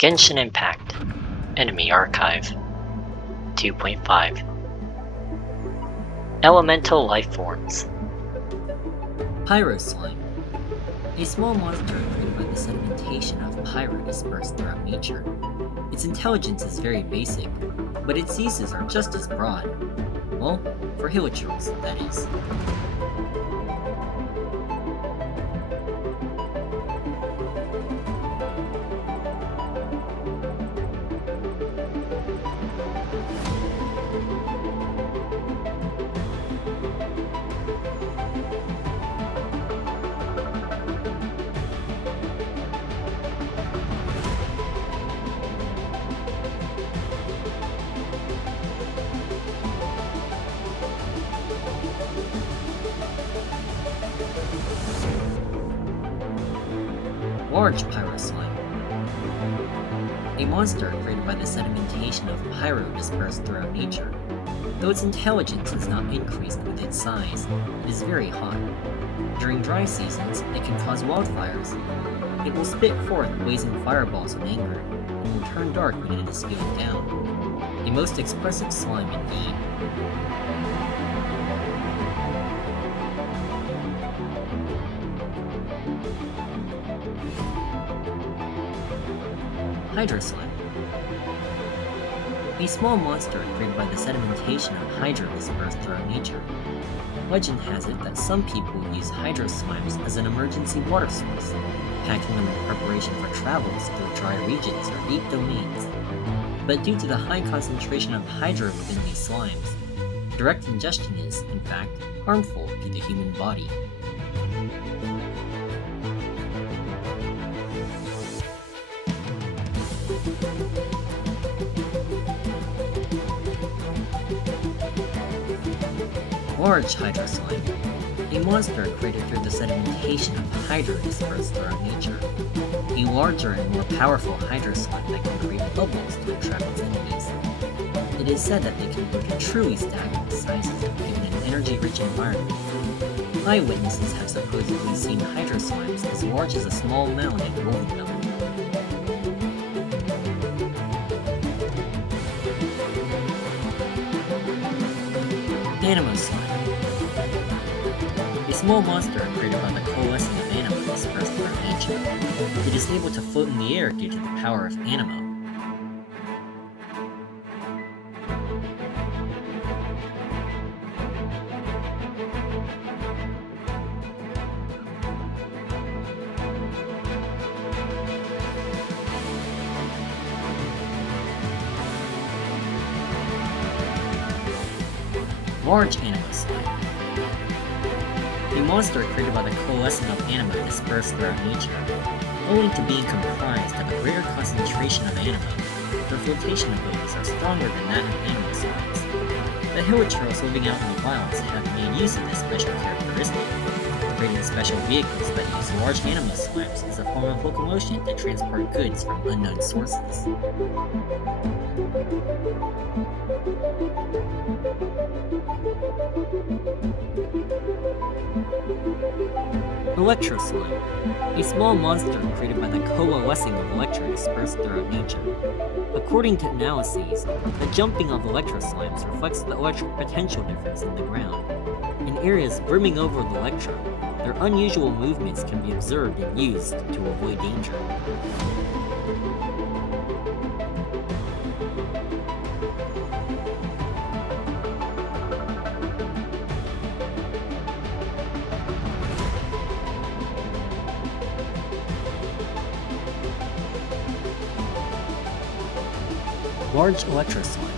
Genshin Impact Enemy Archive 2.5 Elemental Lifeforms. Pyro Slime. A small monster created by the sedimentation of pyro dispersed throughout nature. Its intelligence is very basic, but its uses are just as broad. Well, for Hilichurls, that is. Large Pyro Slime. A monster created by the sedimentation of pyro dispersed throughout nature. Though its intelligence has not increased with its size, it is very hot. During dry seasons, it can cause wildfires. It will spit forth blazing fireballs in anger, and will turn dark when it is scaled down. A most expressive slime indeed. Hydro Slime. A small monster created by the sedimentation of hydro dispersed throughout nature. Legend has it that some people use hydro slimes as an emergency water source, packing them in preparation for travels through dry regions or deep domains. But due to the high concentration of hydro within these slimes, direct ingestion is, in fact, harmful to the human body. Large Hydro Slime. A monster created through the sedimentation of hydro dispersed throughout nature. A larger and more powerful Hydro Slime that can create bubbles to attract its enemies. It is said that they can grow to truly staggering sizes if given an energy-rich environment. Eyewitnesses have supposedly seen Hydro Slimes as large as a small mound in rolling them. Anemo Slime. A small monster created by the coalescing of anemo dispersed throughout nature. It is able to float in the air due to the power of anemo. Large Anemo Slime. A monster created by the coalescing of anemo dispersed throughout nature. Owing to being comprised of a greater concentration of anemo, their flotation abilities are stronger than that of anemo slimes. The Hilichurls living out in the wilds have made use of this special characteristic, creating special vehicles that use large anemo slimes as a form of locomotion to transport goods from unknown sources. Electro Slime. A small monster created by the coalescing of electro dispersed throughout nature. According to analyses, the jumping of Electro Slimes reflects the electric potential difference in the ground. In areas brimming over with electro, their unusual movements can be observed and used to avoid danger. Large Electro Slime.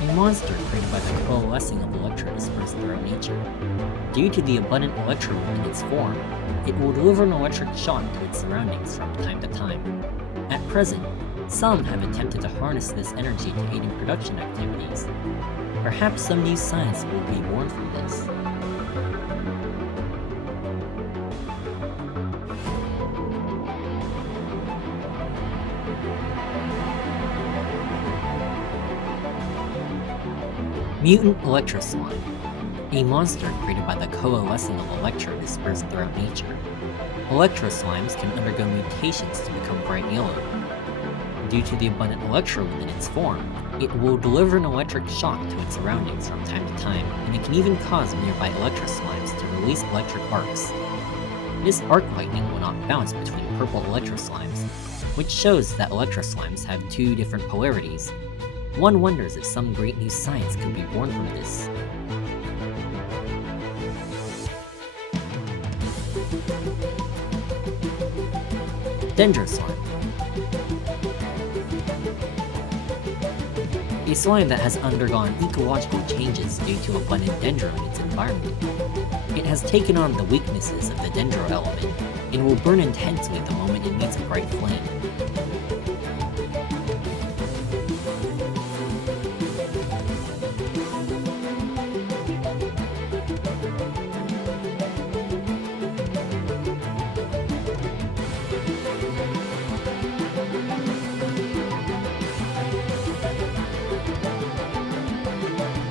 A monster created by the coalescing of electro dispersed throughout nature. Due to the abundant electro in its form, it will deliver an electric shock to its surroundings from time to time. At present, some have attempted to harness this energy to aid in production activities. Perhaps some new science will be born from this. Mutant Electroslime. A monster created by the coalescing of electro dispersed throughout nature. Electro Slimes can undergo mutations to become bright yellow. Due to the abundant electro within its form, it will deliver an electric shock to its surroundings from time to time, and it can even cause nearby Electro Slimes to release electric arcs. This arc lightning will not bounce between purple Electro Slimes, which shows that Electro Slimes have two different polarities. One wonders if some great new science could be born from this. Dendro Slime. A slime that has undergone ecological changes due to abundant dendro in its environment. It has taken on the weaknesses of the dendro element, and will burn intensely the moment it meets a bright flame.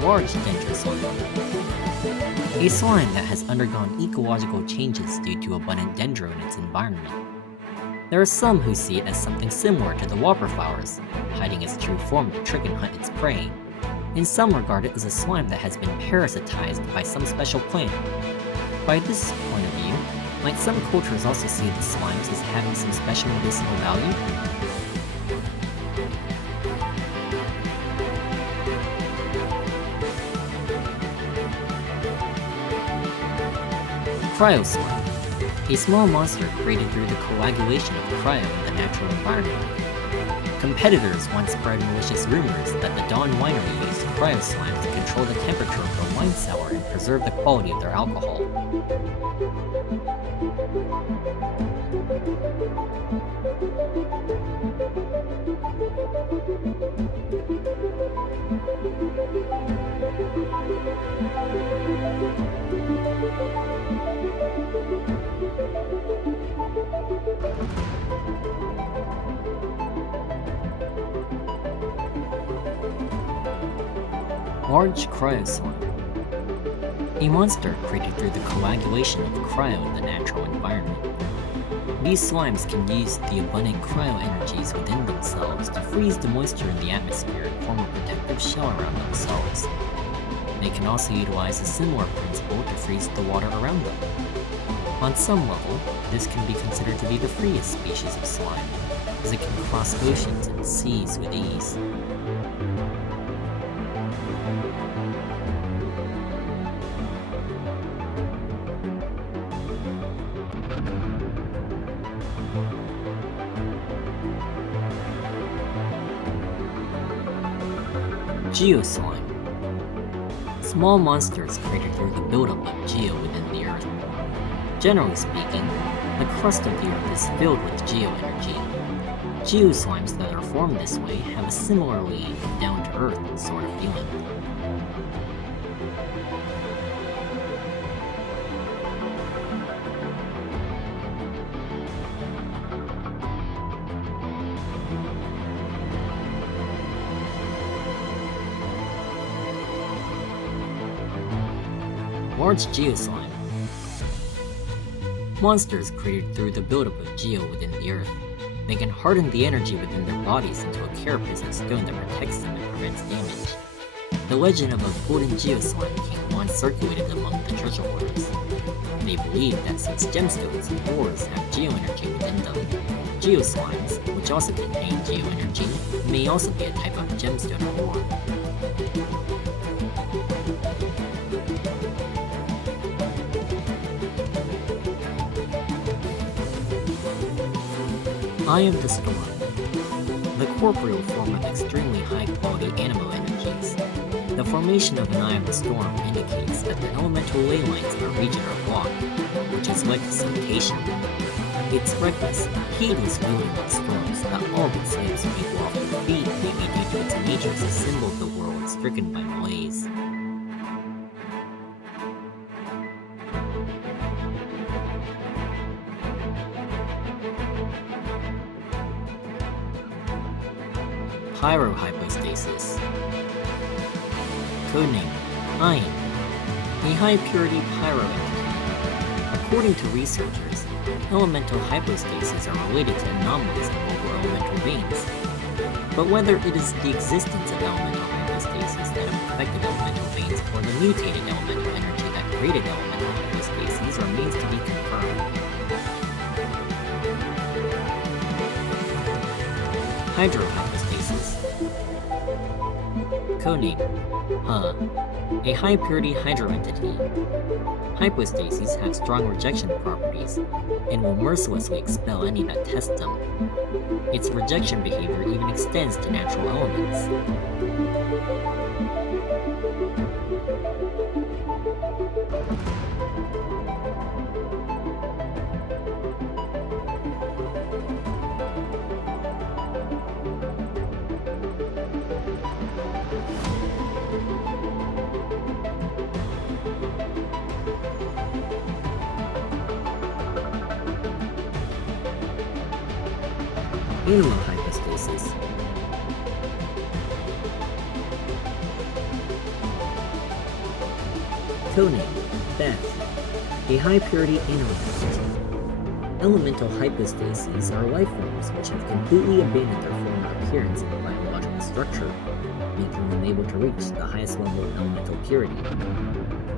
Large Dendro Slime. A slime that has undergone ecological changes due to abundant dendro in its environment. There are some who see it as something similar to the whopper flowers, hiding its true form to trick and hunt its prey, and some regard it as a slime that has been parasitized by some special plant. By this point of view, might some cultures also see the slimes as having some special medicinal value? Cryo Slime. A small monster created through the coagulation of cryo in the natural environment. Competitors once spread malicious rumors that the Dawn Winery used Cryo Slime to control the temperature of the wine cellar and preserve the quality of their alcohol. Large Cryo Slime. A monster created through the coagulation of cryo in the natural environment. These slimes can use the abundant cryo energies within themselves to freeze the moisture in the atmosphere and form a protective shell around themselves. They can also utilize a similar principle to freeze the water around them. On some level, this can be considered to be the freest species of slime, as it can cross oceans and seas with ease. Geo Slime. Small monsters created through the buildup of Geo within the Earth. Generally speaking, the crust of the Earth is filled with Geo energy. Geo Slimes that are formed this way have a similarly down-to-earth sort of feeling. Large Geo Slime. Monsters created through the buildup of Geo within the Earth. They can harden the energy within their bodies into a carapace of stone that protects them and prevents damage. The legend of a golden Geo Slime King once circulated among the treasure hoarders. They believe that since gemstones and ores have Geo energy within them, Geo Slimes, which also contain Geo energy, may also be a type of gemstone or ore. Eye of the Storm. The corporeal form of extremely high-quality Anemo energies. The formation of an Eye of the Storm indicates that the elemental ley lines of a region are blocked, which has led to suffocation. Its reckless, heedless wielding of storms that all but sweeps people off their feet may be due to its nature as a symbol of the world stricken by malaise. Pyro Hypostasis. Codename Iron. A high-purity pyro entity. According to researchers, elemental hypostases are related to anomalies in local elemental veins. But whether it is the existence of elemental hypostasis that have affected elemental veins, or the mutated elemental energy that created elemental hypostases remains to be confirmed. Hydro Hypostasis. Codename A high-purity hydro entity. Hypostases have strong rejection properties, and will mercilessly expel any that test them. Its rejection behavior even extends to natural elements. Anemo Hypostasis. Codename Beth, a high-purity anemo. Elemental hypostases are life forms which have completely abandoned their former appearance and biological structure, making them able to reach the highest level of elemental purity.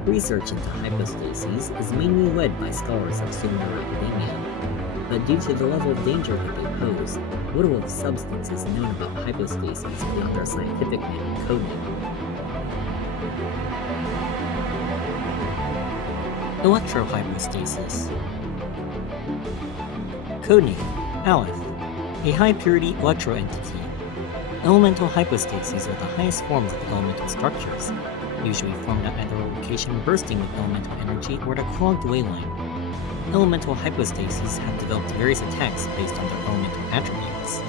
Research into hypostases is mainly led by scholars of similar academia, but due to the level of danger that they pose, little of substance is known about hypostases beyond their scientific name and codename. Electro Hypostasis. Codename Aleph, a high-purity electro entity. Elemental hypostases are the highest forms of elemental structures, usually formed at either a location bursting with elemental energy or at a clogged ley line. Elemental hypostases have developed various attacks based on their elemental attributes.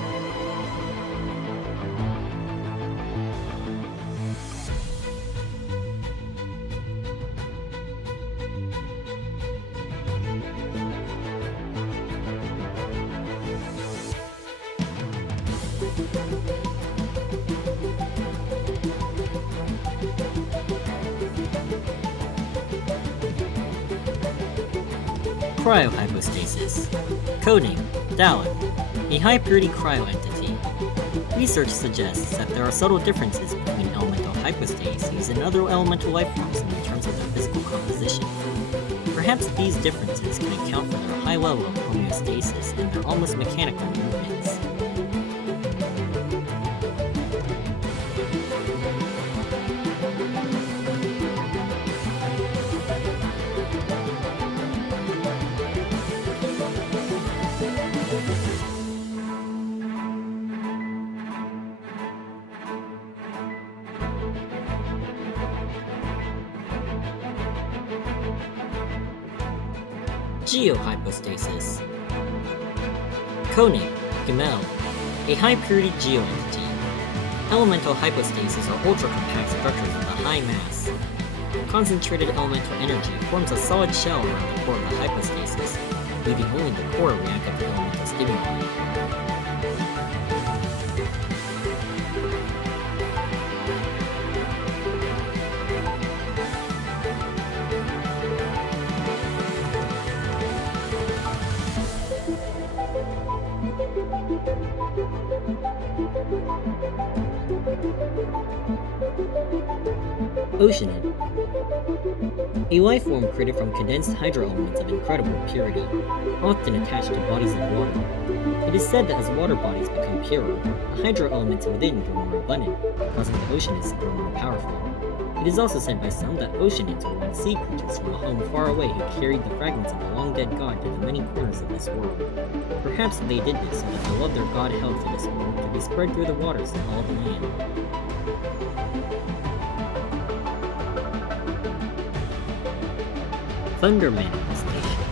Cryo Hypostasis. Codename Daleth, a high-purity cryo entity. Research suggests that there are subtle differences between elemental hypostases and other elemental life forms in terms of their physical composition. Perhaps these differences can account for their high level of homeostasis and their almost mechanical movements. Geo Hypostasis. Codename Gamel, a high-purity geo entity. Elemental hypostases are ultra-compact structures with a high mass. Concentrated elemental energy forms a solid shell around the core of the hypostasis, leaving only the core reactive to elemental stimuli. Oceanid. A life form created from condensed hydro elements of incredible purity, often attached to bodies of water. It is said that as water bodies become purer, the hydro elements within grow more abundant, causing the oceanids to grow more powerful. It is also said by some that oceanids were once sea creatures from a home far away who carried the fragments of the long-dead god to the many corners of this world. Perhaps they did this so that the love their god held for this world could be spread through the waters to all the land. Thunder Manifestation.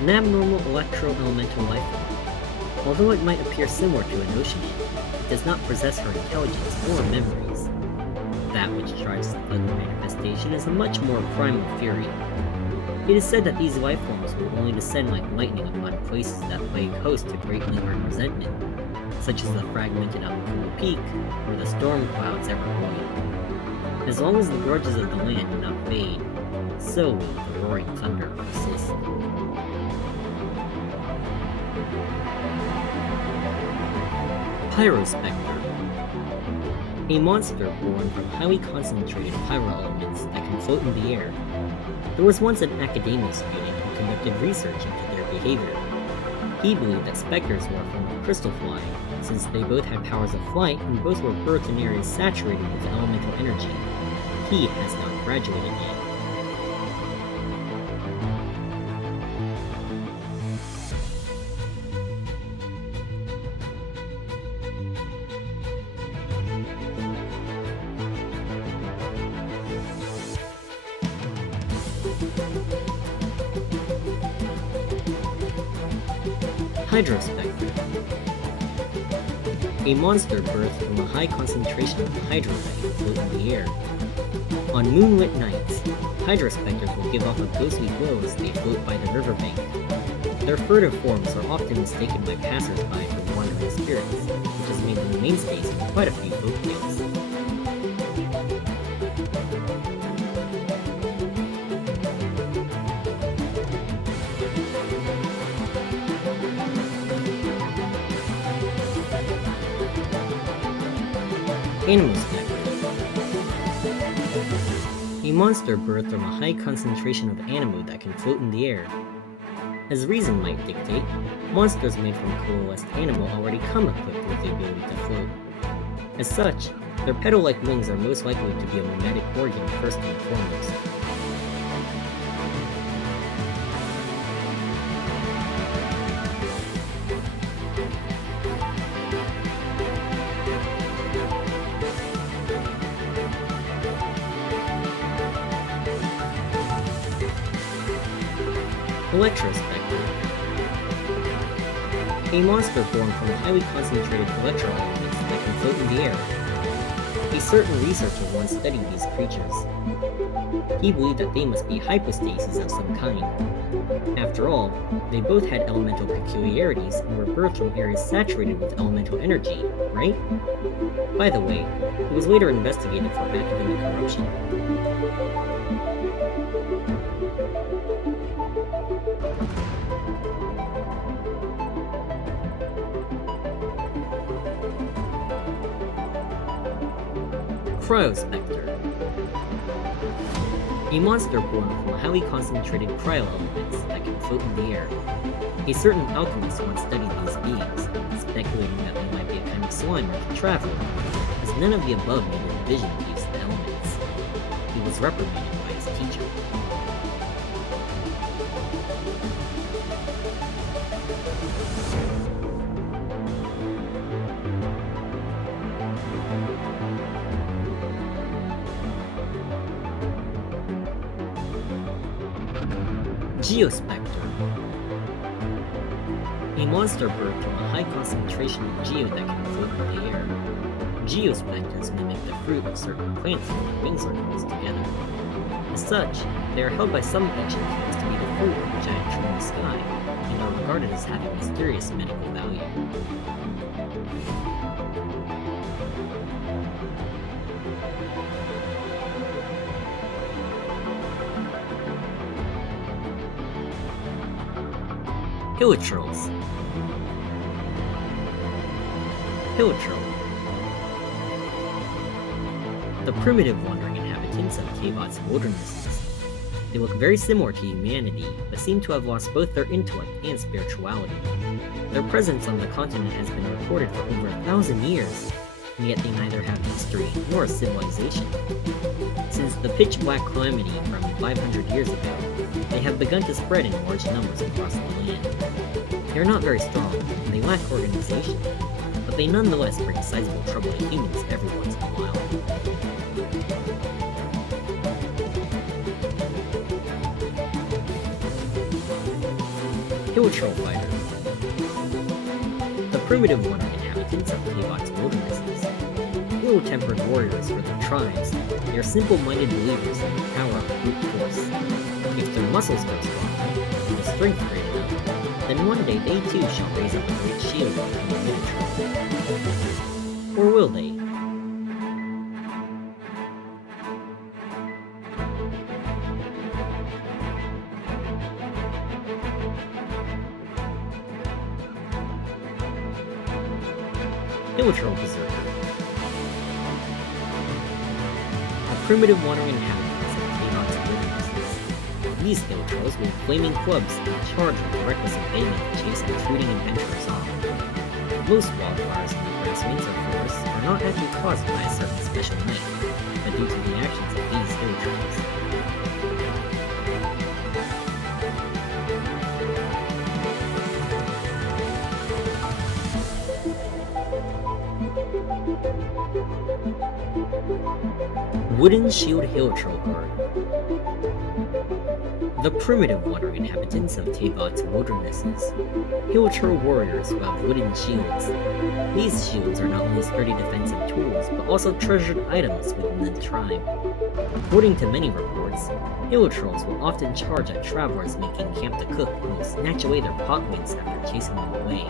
An abnormal electro-elemental life form. Although it might appear similar to an Oceanid, it does not possess her intelligence or memories. That which drives the Thunder Manifestation is a much more primal fury. It is said that these life forms will only descend like lightning upon places that plague host to great lingering resentment, such as the fragmented Alakula Peak or the storm clouds ever blowing. As long as the grudges of the land do not fade, so will the roaring thunder persist. Pyro Specter. A monster born from highly concentrated pyro elements that can float in the air. There was once an academia student who conducted research into their behavior. He believed that specters were a form of crystal flying, since they both had powers of flight and both were birthed in areas saturated with elemental energy. He has not graduated yet. Hydrospecter. A monster birthed from a high concentration of hydro that can float in the air. On moonlit nights, Hydrospecters will give off a ghostly glow as they float by the riverbank. Their furtive forms are often mistaken by passers-by for wandering spirits, which has made them mainstays in quite a few folktales. Anemo Specter. A monster birthed from a high concentration of anemo that can float in the air. As reason might dictate, monsters made from coalesced anemo already come equipped with the ability to float. As such, their petal-like wings are most likely to be a mimetic organ first and foremost. Electro Specter. A monster born from highly concentrated electro elements that can float in the air. A certain researcher once studied these creatures. He believed that they must be hypostases of some kind. After all, they both had elemental peculiarities and were birthed from areas saturated with elemental energy, right? By the way, it was later investigated for academic corruption. Cryo Specter. A monster born from highly concentrated cryo elements that can float in the air. A certain alchemist once studied these beings, speculating that they might be a kind of slime or can travel, as none of the above made his vision to use the elements. He was reprimanded by his teacher. Geo Specter. A monster birthed from a high concentration of geo that can float in the air. Geo Specters mimic the fruit of certain plants when their wings are close together. As such, they are held by some ancient kings to be the fruit of a giant tree in the sky, and are regarded as having mysterious medical value. Hilichurls. Hilichurl. The primitive wandering inhabitants of Kavot's wildernesses. They look very similar to humanity, but seem to have lost both their intellect and spirituality. Their presence on the continent has been recorded for over 1,000 years, and yet they neither have history nor a civilization. Since the pitch-black calamity from 500 years ago, they have begun to spread in large numbers across the land. They are not very strong, and they lack organization, but they nonetheless bring sizable trouble to humans every once in a while. Hilichurl Fighter. The primitive wandering inhabitants of Kavot's wildernesses. Ill-tempered warriors for their tribes, they are simple-minded believers in the power of brute force. If their muscles grow strong and the strength great enough, then one day they too shall raise up a great Shieldwall Mitachurl. Or will they? Hilichurl Berserker. The primitive wandering inhabitants of Teyvat's wildernesses. These Hilichurls wield flaming clubs and charge with reckless abandon to chase intruding adventurers off. Most wildfires in the grasslands or forests are not actually caused by a certain special knight, but due to the actions of these Hilichurls. Wooden Shield Hilichurl Guard. The primitive wandering inhabitants of Teyvat's wildernesses. Hilichurl warriors who have wooden shields. These shields are not only sturdy defensive tools, but also treasured items within the tribe. According to many reports, Hilichurls will often charge at travelers making camp to cook and will snatch away their pot wings after chasing them away.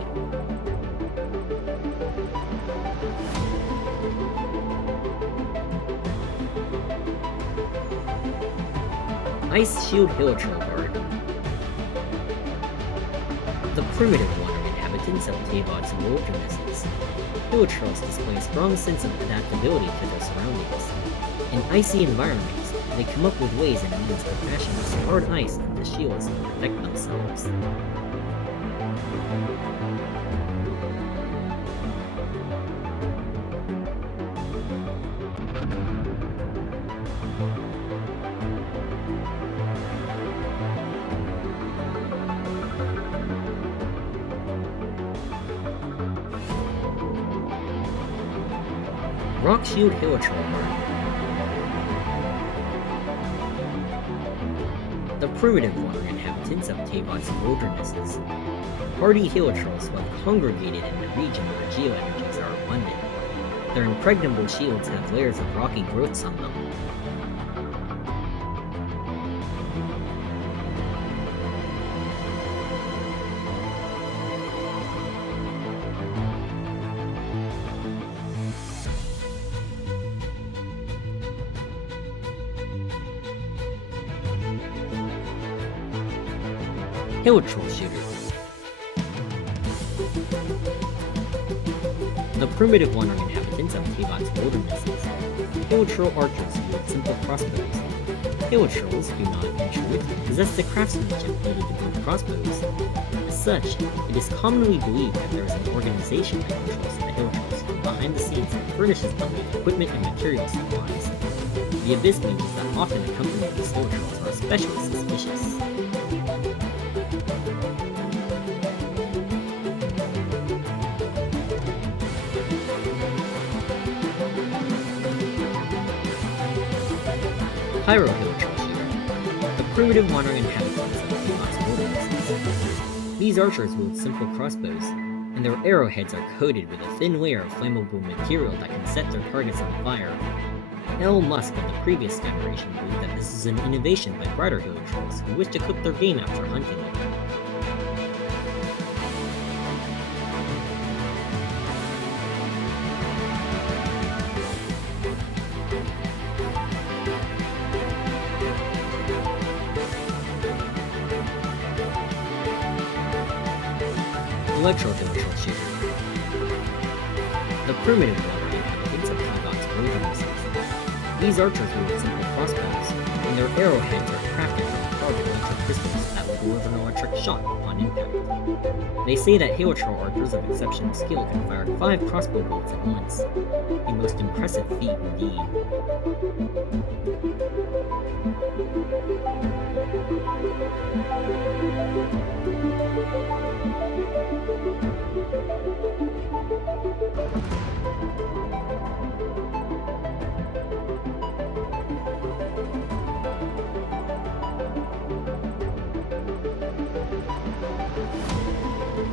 Ice Shield Hilichurl Guard. The primitive wandering inhabitants of Teyvat's wildernesses. Hilichurls display a strong sense of adaptability to their surroundings. In icy environments, they come up with ways and means to fashion this hard ice into shields to protect themselves. Rock Shield Hilichurl Guard. The primitive wandering inhabitants of Teyvat's wildernesses. Hardy Hilichurls who have congregated in the region where geo energies are abundant. Their impregnable shields have layers of rocky growths on them. Hilichurl Shooter. The primitive wandering inhabitants of Teyvat's wildernesses. Hilichurl archers wield simple crossbows. Hilichurls do not, in truth, possess the craftsmanship needed to build crossbows. As such, it is commonly believed that there is an organization that controls the Hilichurls from behind the scenes and furnishes them with equipment and material supplies. The abyss mages that often accompany these Hilichurls are especially suspicious. Pyro Hilichurl Shooter. The primitive wandering inhabitants of Teyvat's wildernesses. These archers wield simple crossbows, and their arrowheads are coated with a thin layer of flammable material that can set their targets on fire. L. Musk of the previous generation believed that this is an innovation by brighter Hilichurls who wish to cook their game after hunting it. Electro Hilichurl Shooter. The primitive wandering inhabitants of Teyvat's wildernesses. These archers wield simple crossbows, and their arrowheads are crafted from carved electric crystals that will deliver an electric shock upon impact. They say that Hilichurl archers of exceptional skill can fire 5 crossbow bolts at once. A most impressive feat indeed.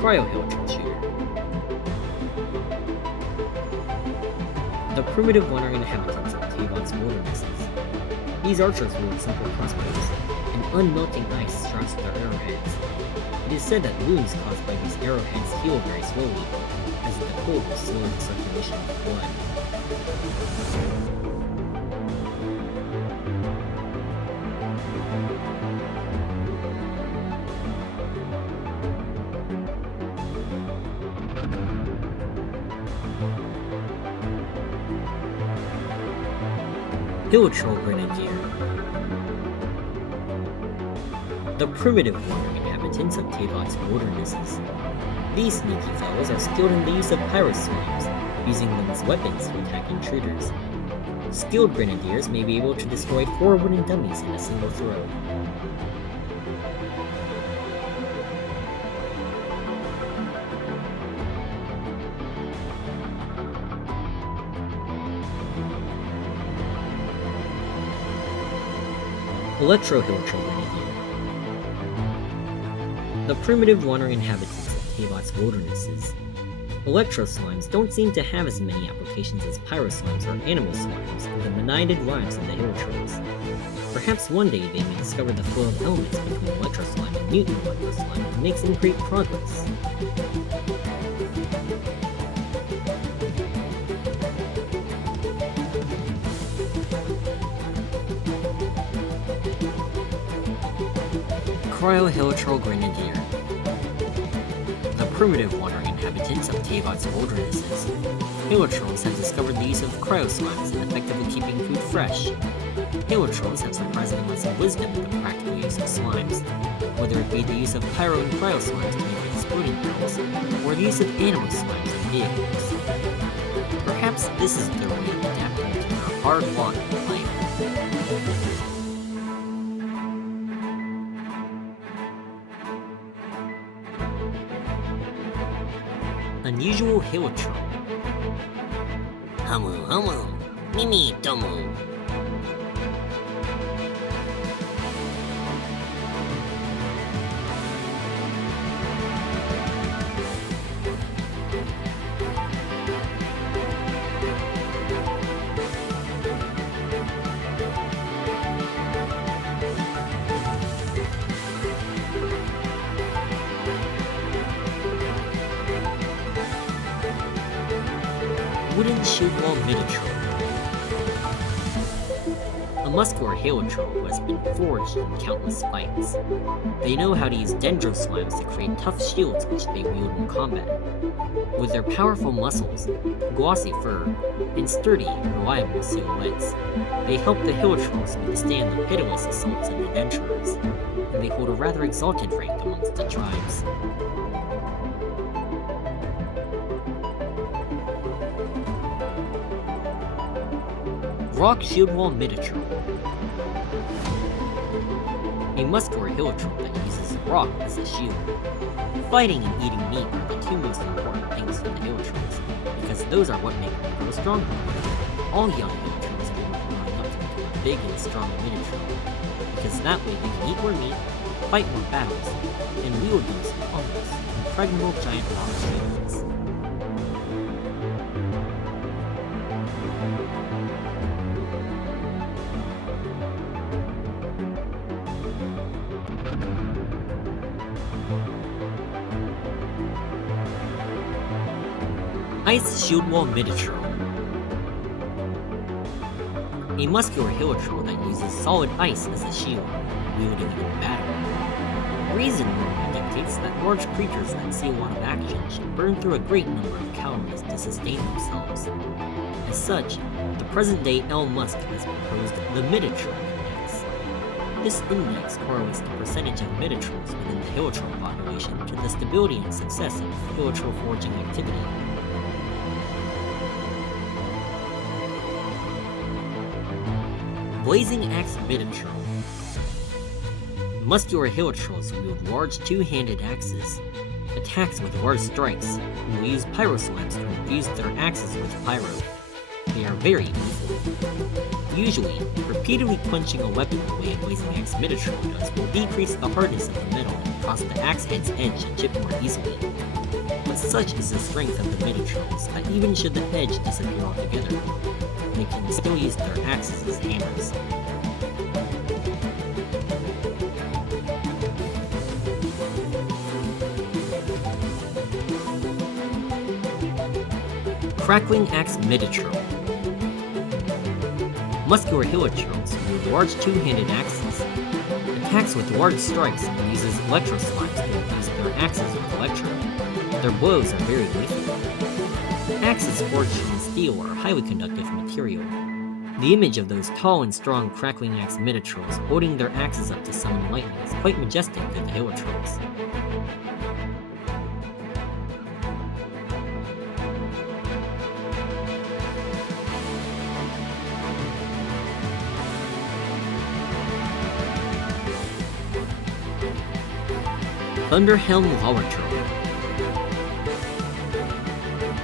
Cryo Hilichurl Shooter. The primitive wandering inhabitants of Teyvat's wildernesses. These archers wield simple crossbows, and unmelting ice straps their arrowheads. It is said that wounds caused by these arrowheads heal very slowly, as the cold will slow the circulation of the blood. Hilichurl Grenadier. The primitive wandering inhabitants of Tavok's wildernesses. These sneaky fellows are skilled in the use of Pyro Slimes, using them as weapons to attack intruders. Skilled Grenadiers may be able to destroy 4 wooden dummies in a single throw. Electro Hilichurl Grenadier. The primitive wandering inhabitants of Tavok's wildernesses. Electro Slimes don't seem to have as many applications as Pyro Slimes or Anemo Slimes in the benighted lives of the Hilichurls. Perhaps one day they may discover the flow of elements between Electro Slime and Mutant Electrospine and make some great progress. Cryo Hilichurl Grenadier. The primitive wandering inhabitants of Tavok's wildernesses. Hilichurls have discovered the use of Cryo Slimes in effectively keeping food fresh. Hilichurls have surprisingly lots of wisdom in the practical use of slimes, whether it be the use of Pyro and Cryo Slimes to make exploding barrels, or the use of Anemo Slimes in vehicles. Perhaps this is their way of adapting to their hard-fought life. Unusual Hilichurl. Hamu hamu, mimi tomu. Wooden Shieldwall Mitachurl. A muscular Hilichurl who has been forged in countless fights. They know how to use Dendro Slimes to create tough shields which they wield in combat. With their powerful muscles, glossy fur, and sturdy, reliable silhouettes, they help the Hilichurls withstand the pitiless assaults of adventurers, and they hold a rather exalted rank amongst the tribes. Rock Shieldwall Mitachurl. A muscular Hilichurl that uses rock as a shield. Fighting and eating meat are the 2 most important things for the Hilichurls, because those are what make them grow stronger. All young Hilichurls will be growing up to become a big and strong Mitachurl, because that way they can eat more meat, fight more battles, and wield those almost impregnable giant rock shields. Ice Shieldwall Mitachurl. A muscular Hilichurl that uses solid ice as a shield, wielding it in battle. Reason normally dictates that large creatures that see a lot of action should burn through a great number of calories to sustain themselves. As such, the present-day Elon Musk has proposed the Mitachurl Index. This index correlates the percentage of Mitachurls within the Hilichurl population to the stability and success of Hilichurl forging activity. Blazing Axe Mitachurl. Muscular Hilichurls wield large 2-handed axes. Attacks with large strikes, and will use Pyro Slimes to infuse their axes with Pyro. They are very lethal. Usually, repeatedly punching a weapon the way a Blazing Axe Mitachurl does will decrease the hardness of the metal and cause the axe head's edge to chip more easily. But such is the strength of the Mitachurls that even should the edge disappear altogether, they can still use their axes as hammers. Crackling Axe Mitachurl. Muscular Hilichurls wield large 2-handed axes. Attacks with large strikes and uses Electro Slimes to infuse their axes with Electro. Their blows are very lethal. Axes forged in steel are highly conductive material. The image of those tall and strong crackling axe Mitachurls holding their axes up to summon lightning is quite majestic to the Hilichurls. Thunderhelm Hilichurl,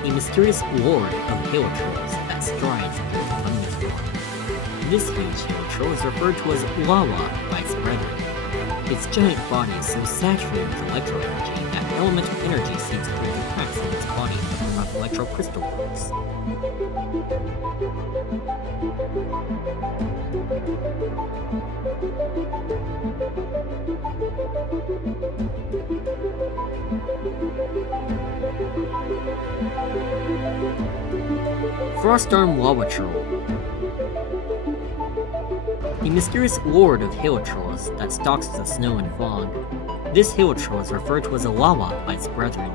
a mysterious lord of Hilichurls that strides through the thunderstorm. This huge Hilichurl is referred to as Lava by its brethren. Its giant body is so saturated with electro energy that elemental energy seeps through the cracks in its body to form up electro crystal worlds. Frostarm Hilichurl, a mysterious lord of Hilichurls that stalks the snow and fog. This Hilichurl is referred to as a Lava by its brethren.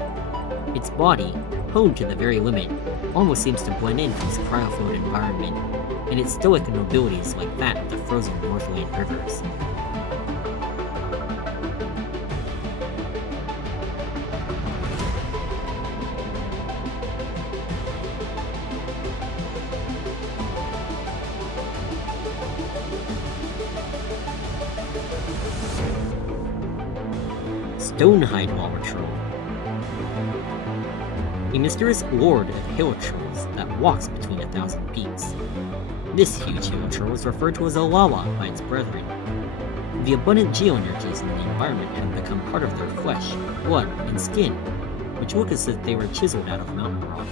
Its body, honed to the very limit, almost seems to blend into its cryo-filled environment, and its stoic nobility is like that of the frozen Northland rivers. Stonehide Hilichurl, a mysterious lord of Hilichurls that walks between 1,000 peaks. This huge Hilichurl is referred to as a Lava by its brethren. The abundant geoenergies in the environment have become part of their flesh, blood, and skin, which look as if they were chiseled out of mountain rock.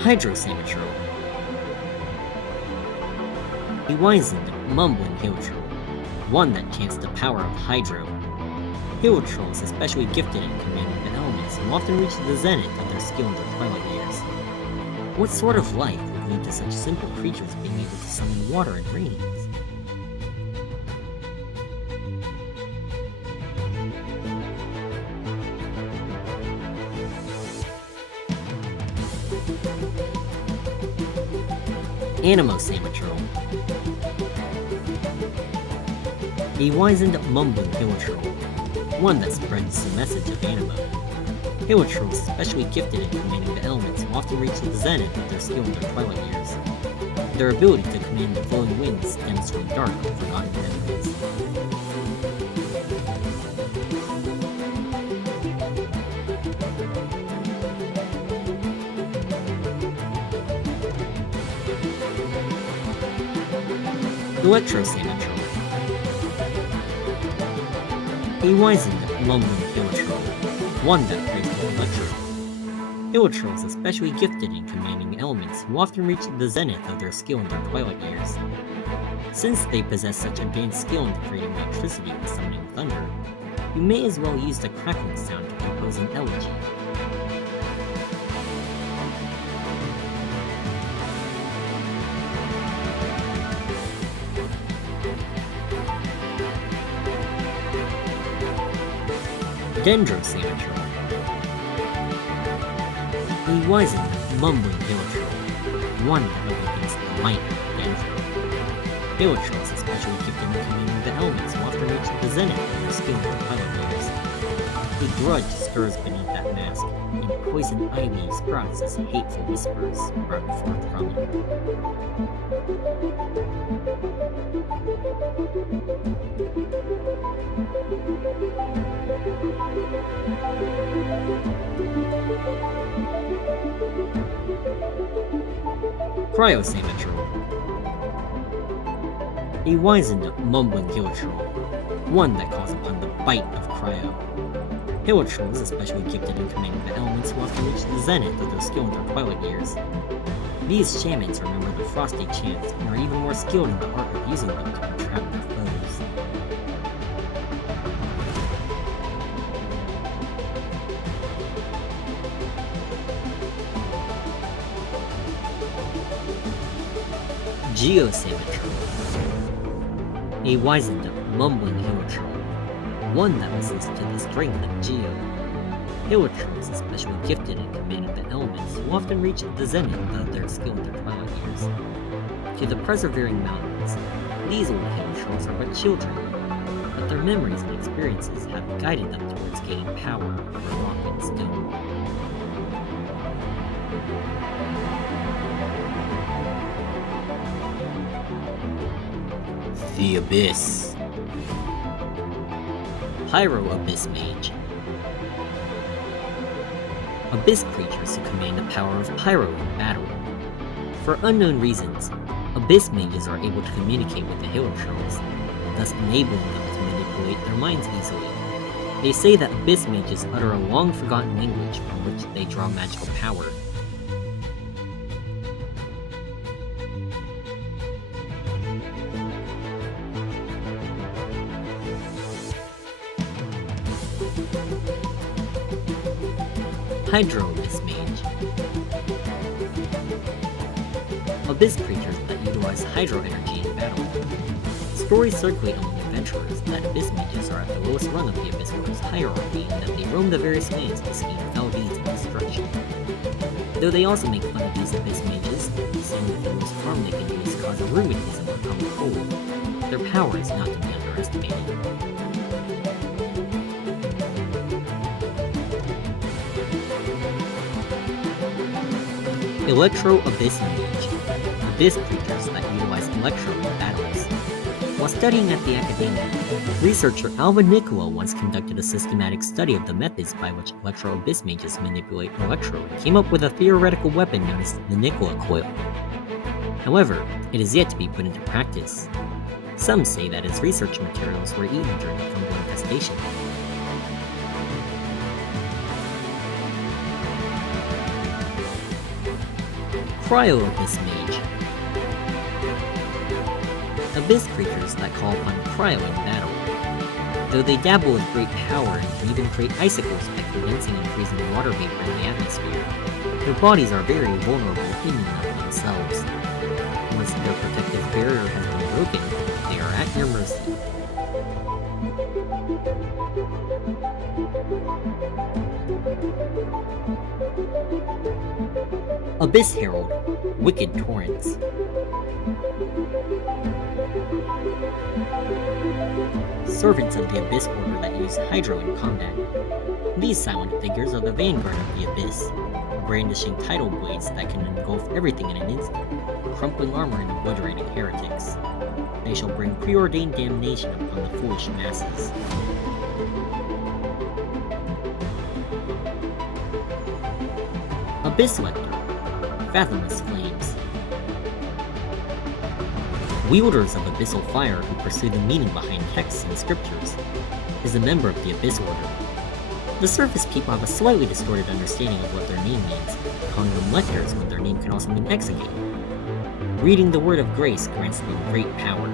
Hydroscope, a wizened, mumbling Hilichurl, one that chants the power of Hydro. Hilichurl is especially gifted in commanding the elements and often reach the zenith of their skill in their twilight years. What sort of life would lead to such simple creatures being able to summon water and rains? Anemo Slime, a wizened, mumbling Hilichurl, one that spreads the message of Anemo. Hilichurls, especially gifted in commanding the elements, will often reach the zenith of their skill in their twilight years. Their ability to command the flowing winds stems from dark, forgotten memories. Electro Slime, a wizened, mumbling Hilichurl, one that prays for Electro. Hilichurls, especially gifted in commanding elements, who often reach the zenith of their skill in their twilight years. Since they possess such advanced skill in creating electricity and summoning thunder, you may as well use the crackling sound to compose an elegy. Dendro Slime, a wizened, mumbling Hilichurl, one that awakens the might of Dendro. Hilichurls, especially gifted in commanding the elements, will often reach the zenith of their skill in their twilight years. A grudge stirs beneath that mask, and poison ivy sprouts as hateful whispers sprout forth from it. Cryo Slime, a wizened, mumbling Hilichurl, one that calls upon the bite of Cryo. Hilichurls, especially gifted in commanding the elements, will often reach the zenith of their skill in their twilight years. These shamans remember the frosty chants and are even more skilled in the art of using them to entrap their foes. Geo Spectrum, a wizened-up, mumbling Hilichurl, one that listens to the strength of Geo. Hilichurls, especially gifted in command of the elements, who often reach the zenith of their skill in their twilight years. To the persevering mountains, these old Hilichurls are but children, but their memories and experiences have guided them towards gaining power over rock and stone. The Abyss. Pyro Abyss Mage. Abyss creatures who command the power of Pyro in battle. For unknown reasons, Abyss Mages are able to communicate with the Hilichurls, thus enabling them to manipulate their minds easily. They say that Abyss Mages utter a long-forgotten language from which they draw magical power. Hydro Abyss Mage. Abyss creatures that utilize hydro energy in battle. Stories circulate among adventurers that Abyss Mages are at the lowest rung of the Abyss Order's hierarchy and that they roam the various lands to scheme fell deeds of destruction. Though they also make fun of these Abyss Mages, saying that the most harm they can do is cause a rheumatism or common cold, their power is not to be underestimated. Electro Abyss Mage. Abyss creatures that utilize Electro in battles. While studying at the Academia, researcher Alva Nicola once conducted a systematic study of the methods by which Electro Abyss Mages manipulate Electro and came up with a theoretical weapon known as the Nicola Coil. However, it is yet to be put into practice. Some say that his research materials were eaten during the fungal infestation. Cryo Abyss Mage. Abyss creatures that call upon Cryo in battle. Though they dabble with great power and can even create icicles by condensing and freezing water vapor in the atmosphere, their bodies are very vulnerable in and of themselves. Once their protective barrier has been broken, they are at your mercy. Abyss Herald. Wicked Torrents. Servants of the Abyss Order that use Hydro in combat. These silent figures are the vanguard of the Abyss, brandishing tidal blades that can engulf everything in an instant, crumpling armor and obliterating heretics. They shall bring preordained damnation upon the foolish masses. Abyss Lector. Fathomless Flames. Wielders of abyssal fire who pursue the meaning behind texts and scriptures, is a member of the Abyss Order. The surface people have a slightly distorted understanding of what their name means, calling them lectors when their name can also mean exegete. Reading the word of grace grants them great power.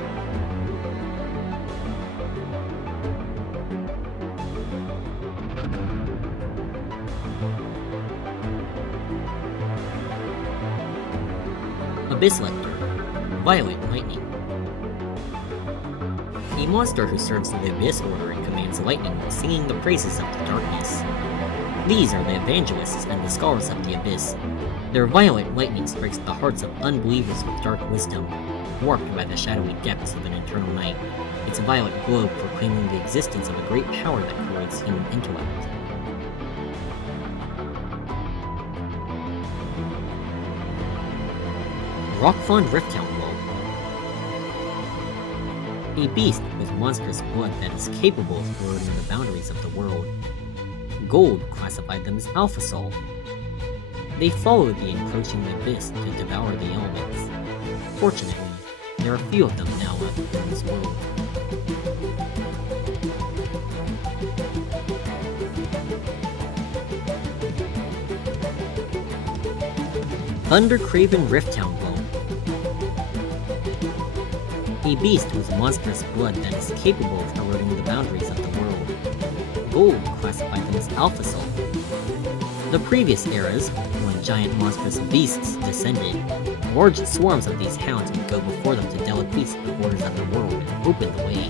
Abyss Lector. Violet Lightning. A monster who serves the Abyss Order and commands lightning while singing the praises of the darkness. These are the evangelists and the scholars of the Abyss. Their violet lightning strikes the hearts of unbelievers with dark wisdom, warped by the shadowy depths of an eternal night, its violet glow proclaiming the existence of a great power that corrodes human intellect. Rockfond Rifthound Wolf. A beast with monstrous blood that is capable of corroding the boundaries of the world. Gold classified them as Alpha Soul. They follow the encroaching abyss to devour the elements. Fortunately, there are few of them now left in this world. Thundercraven Rifthound Wolf. A beast with monstrous blood that is capable of corroding the boundaries of the world. Gold classified them as Alpha Soul. The previous eras, when giant monstrous beasts descended, large swarms of these hounds would go before them to deliquesce the borders of the world and open the way.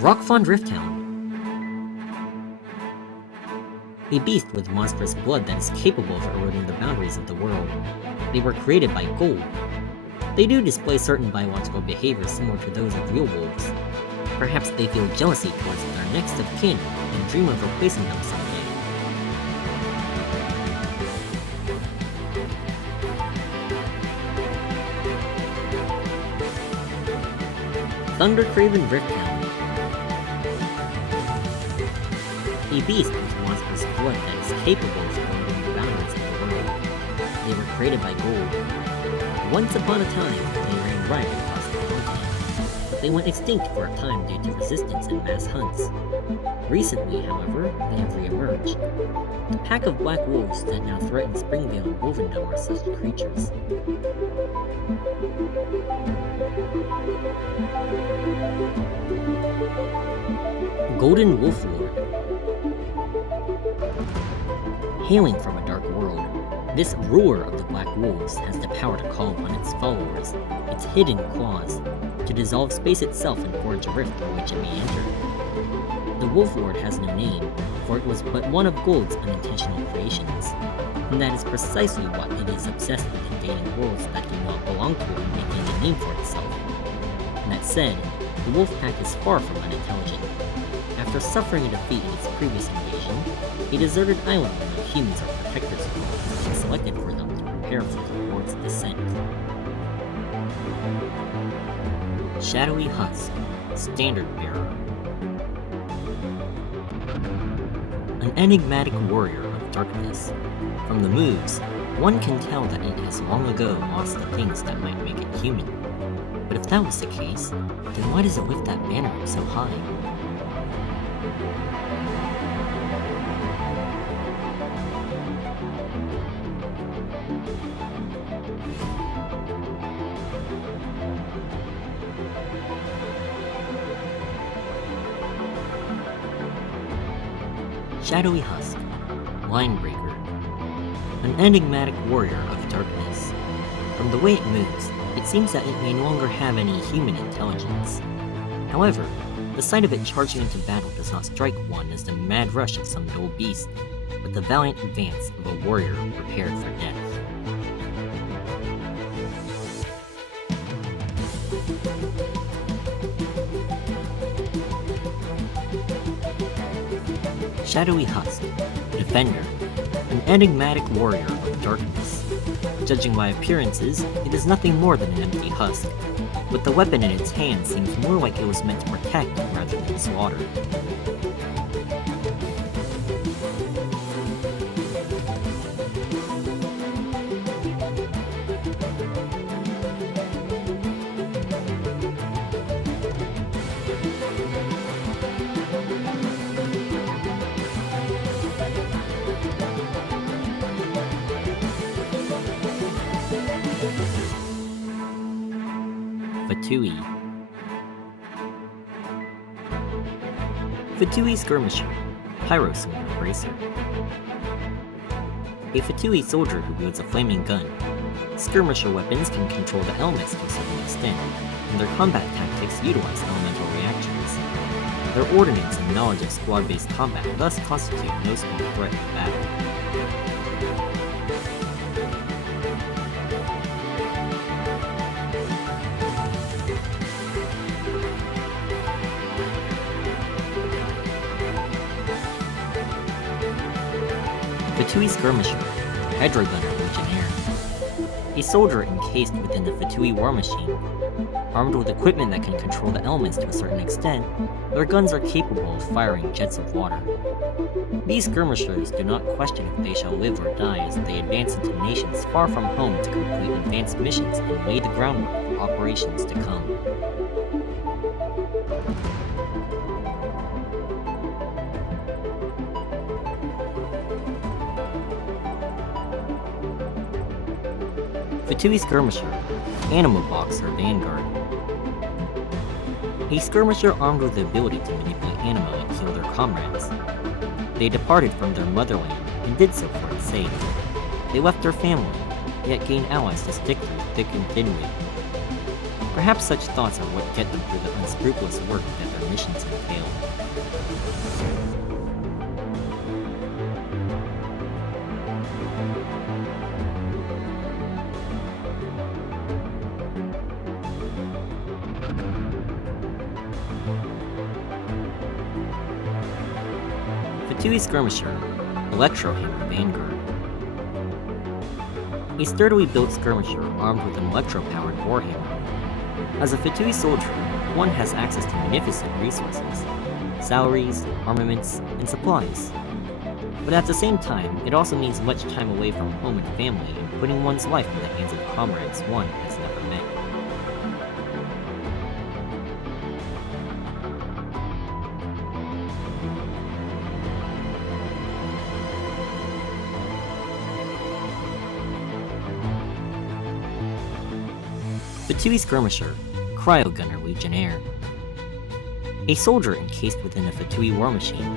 Rockfond Rifthound. A beast with monstrous blood that is capable of eroding the boundaries of the world. They were created by gold. They do display certain biological behaviors similar to those of real wolves. Perhaps they feel jealousy towards their next of kin and dream of replacing them someday. Thundercraven Rifthound. A beast with monstrous blood that is capable of eroding the boundaries of the world. They were created by gold. Once upon a time, they ran riot across the continent, but they went extinct for a time due to resistance and mass hunts. Recently, however, they have re-emerged. The pack of black wolves that now threaten Springvale and Wolvendom are such creatures. Golden Wolf Lord. Hailing from a dark world, this ruler of the Black Wolves has the power to call upon its followers, its hidden claws, to dissolve space itself and forge a rift through which it may enter. The Wolf Lord has no name, for it was but one of Gold's unintentional creations, and that is precisely what it is obsessed with, invading worlds that do not belong to it and making a name for itself. That said, the wolf pack is far from unintelligent. After suffering a defeat in its previous invasion, a deserted island where no humans or protectors of worlds has been selected for them to prepare for the Lord's descent. Shadowy Husk, Standard Bearer. An enigmatic warrior of darkness. From the moves, one can tell that it has long ago lost the things that might make it human. But if that was the case, then why does it lift that banner up so high? Shadowy Husk, Linebreaker. An enigmatic warrior of darkness. From the way it moves, it seems that it may no longer have any human intelligence. However, the sight of it charging into battle does not strike one as the mad rush of some dull beast, but the valiant advance of a warrior prepared for death. Shadowy Husk, Defender, an enigmatic warrior of darkness. Judging by appearances, it is nothing more than an empty husk, but the weapon in its hand seems more like it was meant to protect rather than slaughter. Fatui. Fatui Skirmisher, Pyro Slime Bracer. A Fatui soldier who wields a flaming gun. Skirmisher weapons can control the elements to a certain extent, and their combat tactics utilize elemental reactions. Their ordnance and knowledge of squad-based combat thus constitute no small threat in battle. Fatui Skirmisher, Hydrogunner Legionnaire. A soldier encased within the Fatui war machine. Armed with equipment that can control the elements to a certain extent, their guns are capable of firing jets of water. These skirmishers do not question if they shall live or die as they advance into nations far from home to complete advanced missions and lay the groundwork for operations to come. Fatui Skirmisher, Anemo Boxer Vanguard. A skirmisher armed with the ability to manipulate Anemo and heal their comrades. They departed from their motherland and did so for its sake. They left their family, yet gained allies to stick through thick and thin with. Perhaps such thoughts are what get them through the unscrupulous work that their missions entail. Fatui Skirmisher, Electro Hammer Vanguard. A sturdily built skirmisher armed with an electro-powered warhammer. As a Fatui soldier, one has access to magnificent resources, salaries, armaments, and supplies. But at the same time, it also means much time away from home and family and putting one's life in the hands of comrades one has never met. Fatui Skirmisher, Cryo Gunner Legionnaire. A soldier encased within a Fatui war machine.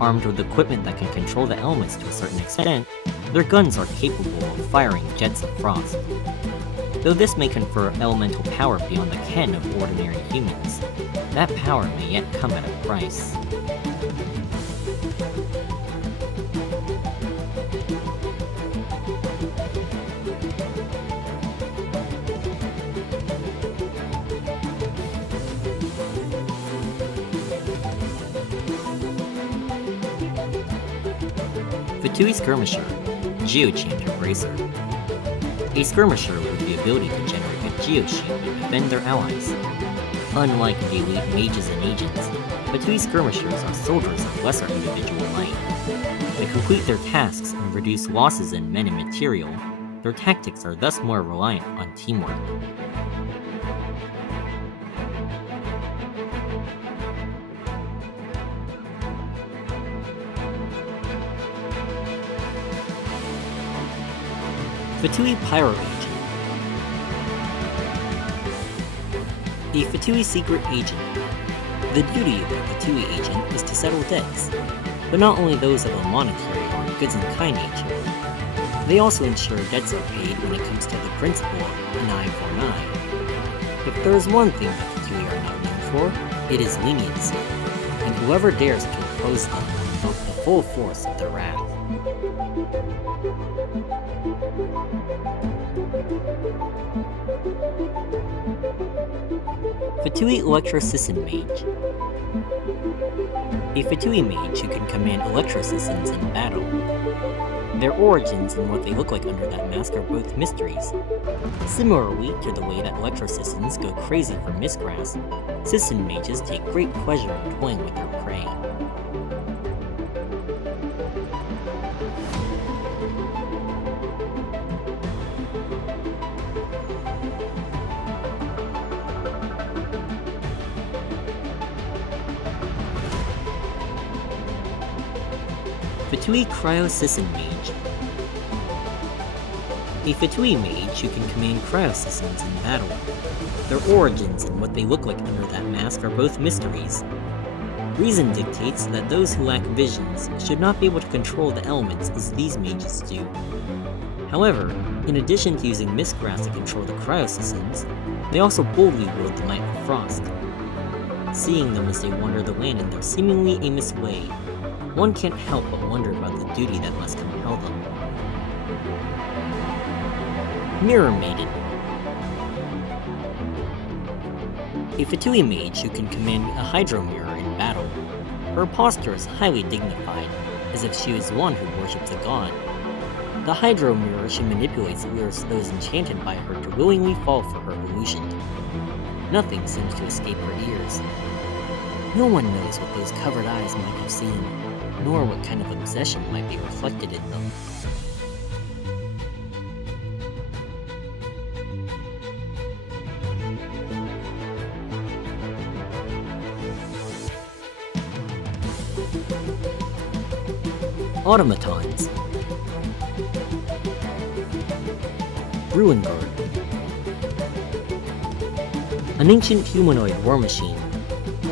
Armed with equipment that can control the elements to a certain extent, their guns are capable of firing jets of frost. Though this may confer elemental power beyond the ken of ordinary humans, that power may yet come at a price. Fatui Skirmisher, Geo Berserker. A skirmisher with the ability to generate a Geo Shield and defend their allies. Unlike the elite mages and agents, Fatui Skirmishers are soldiers of lesser individual might. To complete their tasks and reduce losses in men and material, their tactics are thus more reliant on teamwork. Fatui Pyro Agent. A Fatui secret agent. The duty of a Fatui agent is to settle debts, but not only those of a monetary or goods in kind nature. They also ensure debts are paid when it comes to the principle of an eye for an eye. If there is one thing that Fatui are not known for, it is leniency, and whoever dares to oppose them will invoke the full force of their wrath. Fatui Electrosystem Mage. A Fatui mage who can command Electrosystems in battle. Their origins and what they look like under that mask are both mysteries. Similarly to the way that Electrosystems go crazy for Mistgrass, System Mages take great pleasure in toying with their prey. Fatui Cryo Mage. A Fatui mage who can command cryosystems in battle. Their origins and what they look like under that mask are both mysteries. Reason dictates that those who lack visions should not be able to control the elements as these mages do. However, in addition to using Mistgrass to control the cryosystems, they also boldly wield the Might of Frost. Seeing them as they wander the land in their seemingly aimless way, one can't help but wonder about the duty that must compel them. Mirror Maiden. A Fatui mage who can command a Hydro Mirror in battle. Her posture is highly dignified, as if she was one who worships a god. The Hydro Mirror she manipulates lures those enchanted by her to willingly fall for her illusion. Nothing seems to escape her ears. No one knows what those covered eyes might have seen, nor what kind of obsession might be reflected in them. Automatons. Ruin Guard. An ancient humanoid war machine.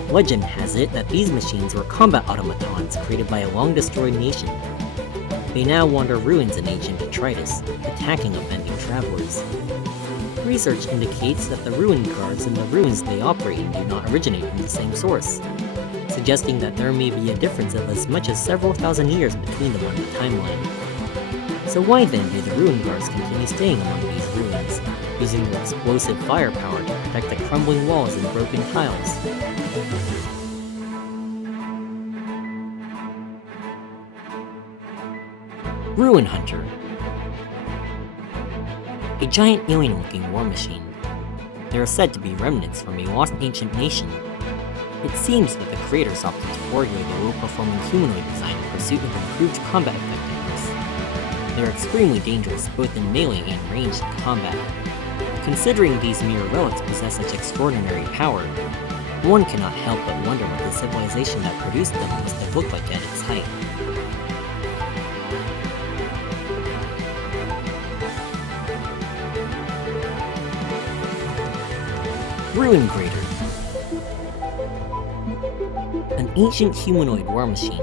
Legend has it that these machines were combat automatons created by a long-destroyed nation. They now wander ruins in ancient detritus, attacking offending travelers. Research indicates that the ruin guards and the ruins they operate in do not originate from the same source, suggesting that there may be a difference of as much as several thousand years between them on the timeline. So why then do the ruin guards continue staying among these ruins, using their explosive firepower to protect the crumbling walls and broken tiles? Ruin Hunter. A giant alien-looking war machine. There are said to be remnants from a lost ancient nation. It seems that the creators opted to forego the low-performing humanoid design in pursuit of improved combat effectiveness. They are extremely dangerous both in melee and ranged combat. Considering these mere relics possess such extraordinary power, one cannot help but wonder what the civilization that produced them must have looked like at its height. Ruin Greater. An ancient humanoid war machine.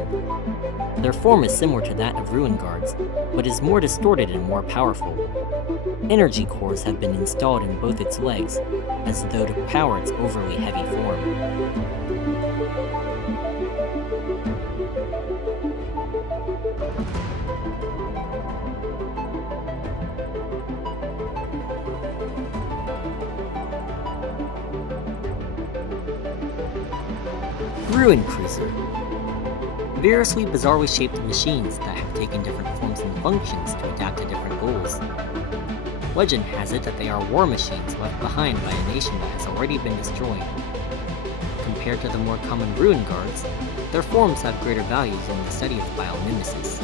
Their form is similar to that of Ruin Guards, but is more distorted and more powerful. Energy cores have been installed in both its legs, as though to power its overly heavy form. Ruin Cruiser. Variously bizarrely shaped machines that have taken different forms and functions to adapt to different goals. Legend has it that they are war machines left behind by a nation that has already been destroyed. Compared to the more common Ruin Guards, their forms have greater values in the study of biomimesis.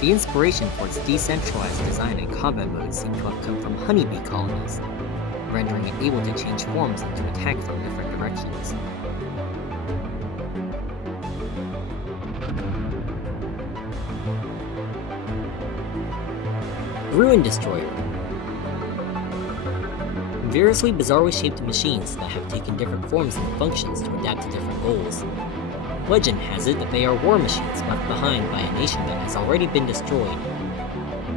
The inspiration for its decentralized design and combat modes seem to have come from honeybee colonies, rendering it able to change forms and to attack from different directions. Ruin Destroyer. Variously bizarrely shaped machines that have taken different forms and functions to adapt to different goals. Legend has it that they are war machines left behind by a nation that has already been destroyed.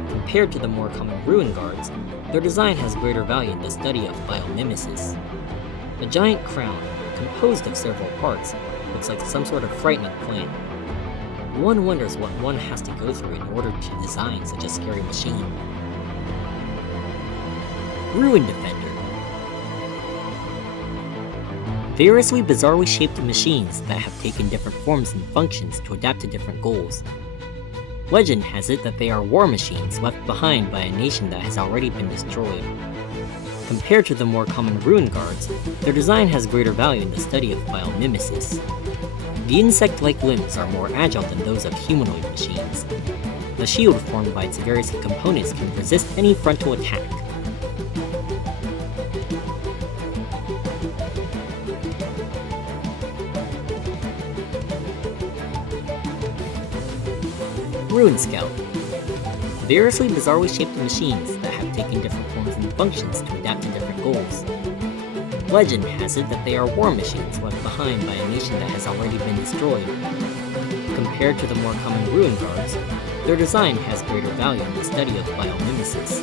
Compared to the more common Ruin Guards, their design has greater value in the study of biomimesis. A giant crown, composed of several parts, looks like some sort of frightening plant. One wonders what one has to go through in order to design such a scary machine. Ruin Defender. Variously bizarrely shaped machines that have taken different forms and functions to adapt to different goals. Legend has it that they are war machines left behind by a nation that has already been destroyed. Compared to the more common Ruin Guards, their design has greater value in the study of biomimesis. The insect-like limbs are more agile than those of humanoid machines. The shield formed by its various components can resist any frontal attack. Ruin Scout. Variously bizarrely shaped machines that have taken different forms and functions to adapt to different goals. Legend has it that they are war machines left behind by a nation that has already been destroyed. Compared to the more common Ruin Guards, their design has greater value in the study of biomimesis.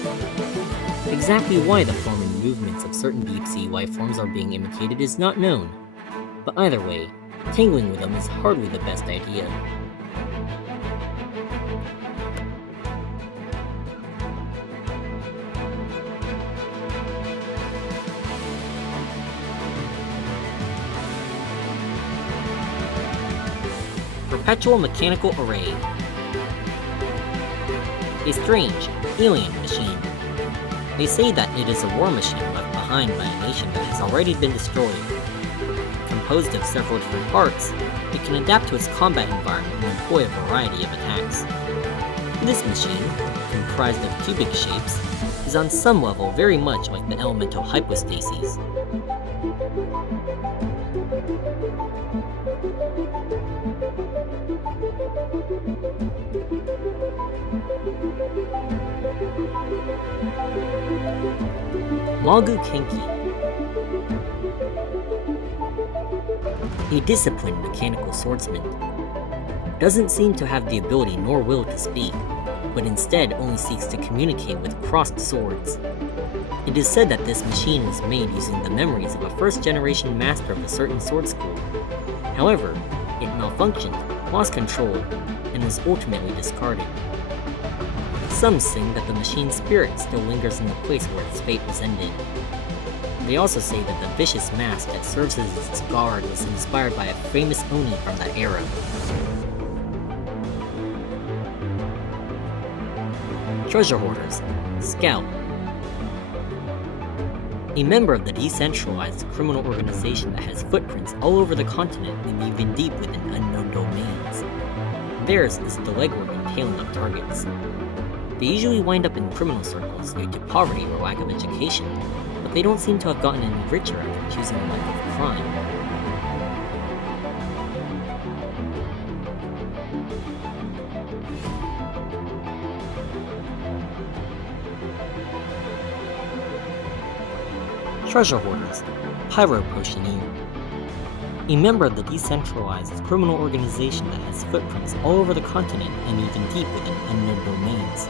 Exactly why the form and movements of certain deep-sea life forms are being imitated is not known, but either way, tangling with them is hardly the best idea. Perpetual Mechanical Array. A strange, alien machine. They say that it is a war machine left behind by a nation that has already been destroyed. Composed of several different parts, it can adapt to its combat environment and employ a variety of attacks. This machine, comprised of cubic shapes, is on some level very much like the Elemental Hypostasis. Magu Kenki. A disciplined mechanical swordsman. Doesn't seem to have the ability nor will to speak, but instead only seeks to communicate with crossed swords. It is said that this machine was made using the memories of a first-generation master of a certain sword school. However, it malfunctioned, lost control, and was ultimately discarded. Some sing that the machine's spirit still lingers in the place where its fate was ended. They also say that the vicious mask that serves as its guard was inspired by a famous Oni from that era. Treasure Hoarders. Scout. A member of the decentralized criminal organization that has footprints all over the continent and even deep within unknown domains. Theirs is the legwork and tailing of targets. They usually wind up in criminal circles due to poverty or lack of education, but they don't seem to have gotten any richer after choosing a life of crime. Treasure Hoarders. Pyro Potioneer. A member of the decentralized criminal organization that has footprints all over the continent and even deep within unknown domains.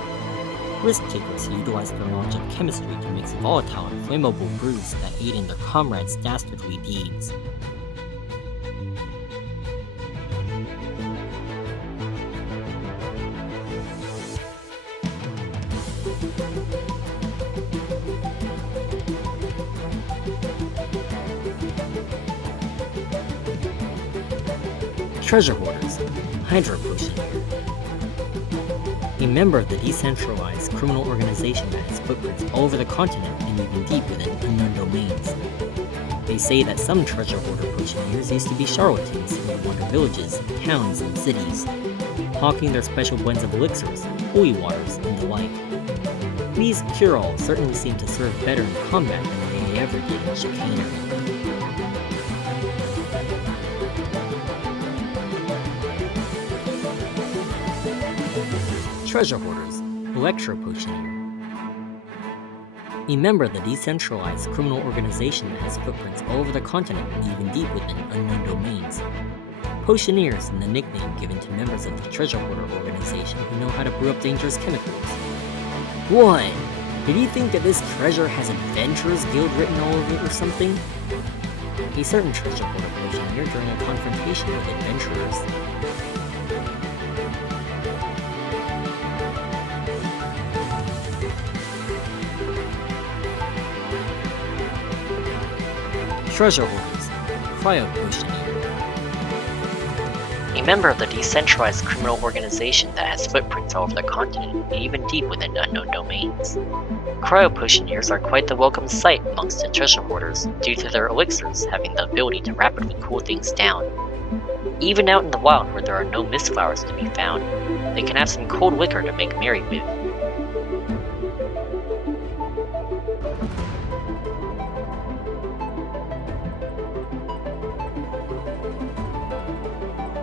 Risk-takers who utilize their knowledge of chemistry to mix volatile and flammable brews that aid in their comrades' dastardly deeds. Treasure Hoarders. Hydrocele. A member of the decentralized criminal organization that has footprints all over the continent and even deep within unknown domains. They say that some treasure hoarder potioneers used to be charlatans who would wander villages, towns, and cities, hawking their special blends of elixirs, holy waters, and the like. These cure-alls certainly seem to serve better in combat than they ever did in chicanery. Treasure Hoarders. Electro Potioneer. A member of the decentralized criminal organization that has footprints all over the continent and even deep within unknown domains. Potioneers is the nickname given to members of the Treasure Hoarder organization who know how to brew up dangerous chemicals. What? Did you think that this treasure has Adventurers Guild written all over it or something? A certain Treasure Hoarder Potioneer during a confrontation with Adventurers. Treasure Hoarders. Cryo Potioneer. A member of the decentralized criminal organization that has footprints all over the continent and even deep within unknown domains. Cryo Potioneers are quite the welcome sight amongst the treasure hoarders due to their elixirs having the ability to rapidly cool things down. Even out in the wild where there are no mist flowers to be found, they can have some cold liquor to make merry with.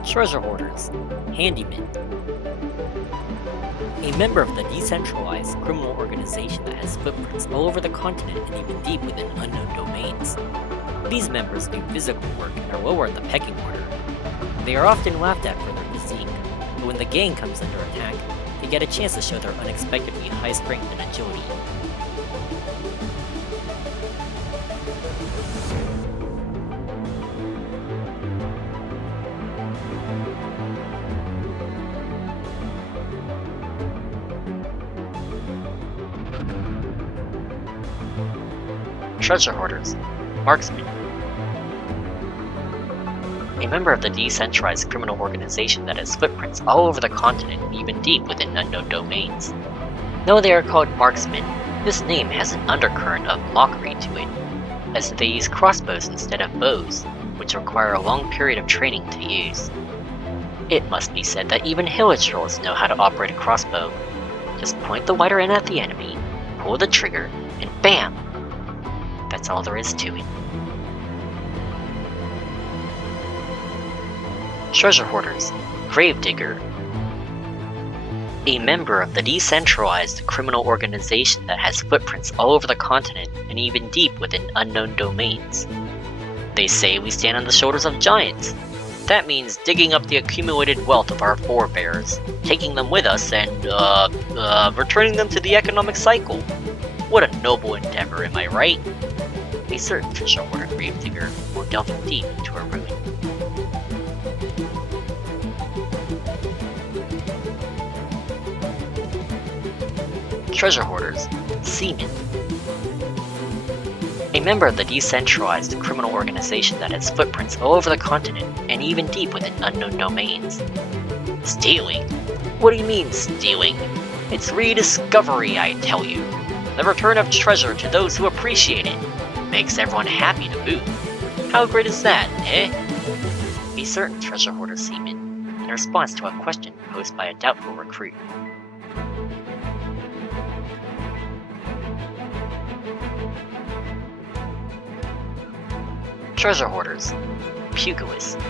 Treasure Hoarders. Handyman. A member of the decentralized criminal organization that has footprints all over the continent and even deep within unknown domains. These members do physical work and are lower in the pecking order. They are often laughed at for their physique, but when the gang comes under attack, they get a chance to show their unexpectedly high strength and agility. Treasure Hoarders. Marksman. A member of the decentralized criminal organization that has footprints all over the continent and even deep within unknown domains. Though they are called marksmen, this name has an undercurrent of mockery to it, as they use crossbows instead of bows, which require a long period of training to use. It must be said that even Hilichurls know how to operate a crossbow. Just point the wider end at the enemy, pull the trigger, and BAM! That's all there is to it. Treasure Hoarders. Gravedigger. A member of the decentralized criminal organization that has footprints all over the continent and even deep within unknown domains. They say we stand on the shoulders of giants. That means digging up the accumulated wealth of our forebears, taking them with us, and, returning them to the economic cycle. What a noble endeavor, am I right? A certain treasure hoarder gravedigger will delve deep into her ruin. Treasure hoarders, seamen. A member of the decentralized criminal organization that has footprints all over the continent and even deep within unknown domains. Stealing? What do you mean, stealing? It's rediscovery, I tell you. The return of treasure to those who appreciate it. Makes everyone happy to boot. How great is that, eh? A certain treasure hoarder seaman, in response to a question posed by a doubtful recruit. Treasure hoarders, pugilists.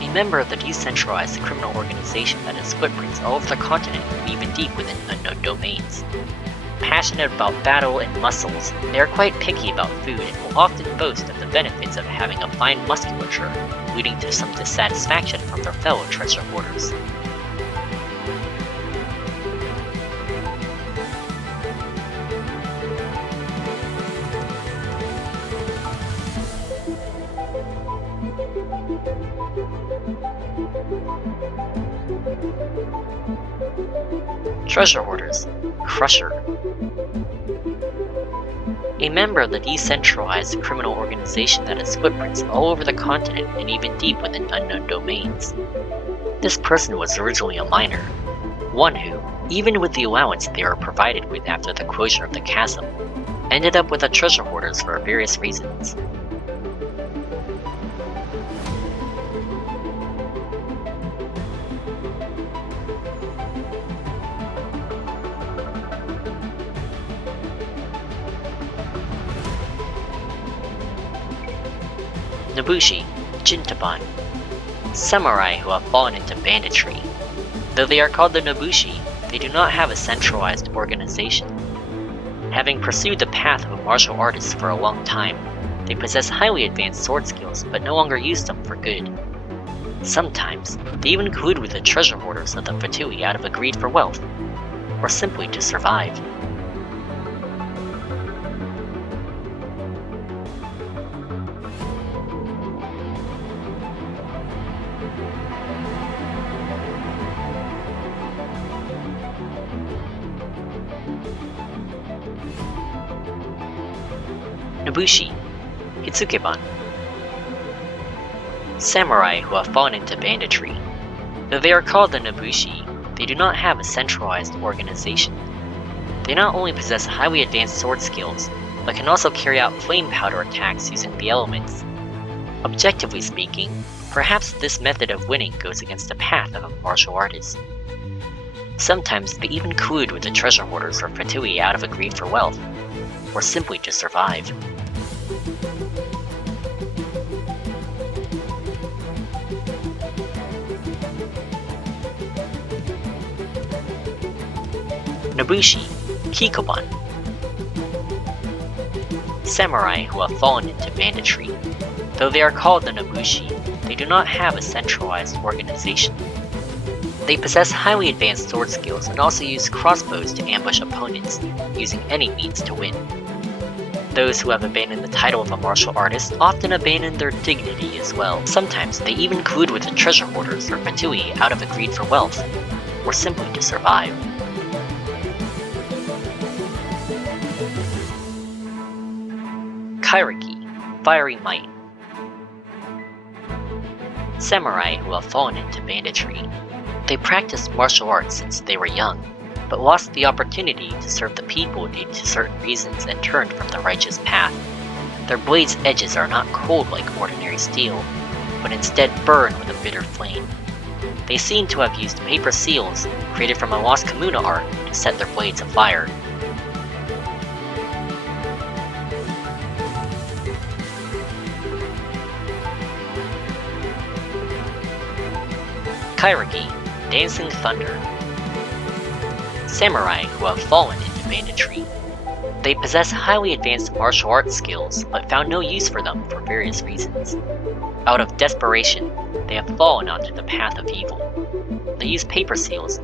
A member of the decentralized criminal organization that has footprints all over the continent and even deep within unknown domains. Passionate about battle and muscles, they are quite picky about food and will often boast of the benefits of having a fine musculature, leading to some dissatisfaction from their fellow treasure hoarders. Treasure hoarders, crusher. A member of the decentralized criminal organization that has footprints all over the continent and even deep within unknown domains. This person was originally a miner, one who, even with the allowance they were provided with after the closure of the chasm, ended up with the treasure hoarders for various reasons. Nobushi, Jintaban, samurai who have fallen into banditry. Though they are called the Nobushi, they do not have a centralized organization. Having pursued the path of a martial artist for a long time, they possess highly advanced sword skills but no longer use them for good. Sometimes, they even collude with the treasure hoarders of the Fatui out of a greed for wealth, or simply to survive. Nobushi, Hitsukeban. Samurai who have fallen into banditry. Though they are called the Nobushi, they do not have a centralized organization. They not only possess highly advanced sword skills, but can also carry out flame powder attacks using the elements. Objectively speaking, perhaps this method of winning goes against the path of a martial artist. Sometimes they even collude with the treasure hoarders or Fatui out of a greed for wealth, or simply to survive. Nobushi, Kikoban. Samurai who have fallen into banditry. Though they are called the Nobushi, they do not have a centralized organization. They possess highly advanced sword skills and also use crossbows to ambush opponents, using any means to win. Those who have abandoned the title of a martial artist often abandon their dignity as well. Sometimes they even collude with the treasure hoarders or Fatui out of a greed for wealth, or simply to survive. Kairiki, Fiery Might. Samurai who have fallen into banditry. They practiced martial arts since they were young, but lost the opportunity to serve the people due to certain reasons and turned from the righteous path. Their blades' edges are not cold like ordinary steel, but instead burn with a bitter flame. They seem to have used paper seals, created from a lost Kamuna art, to set their blades afire. Kairiki, Dancing Thunder. Samurai who have fallen into banditry. They possess highly advanced martial arts skills, but found no use for them for various reasons. Out of desperation, they have fallen onto the path of evil. They use paper seals,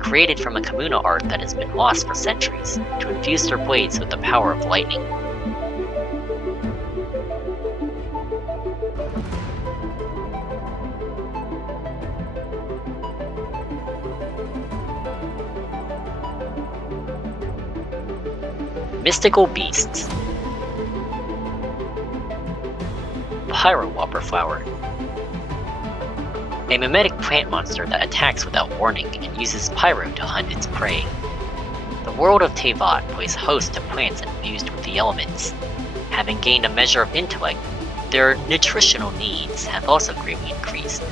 created from a communal art that has been lost for centuries, to infuse their blades with the power of lightning. Mystical Beasts. Pyro Flower. A mimetic plant monster that attacks without warning and uses pyro to hunt its prey. The world of Teyvat plays host to plants infused with the elements. Having gained a measure of intellect, their nutritional needs have also greatly increased.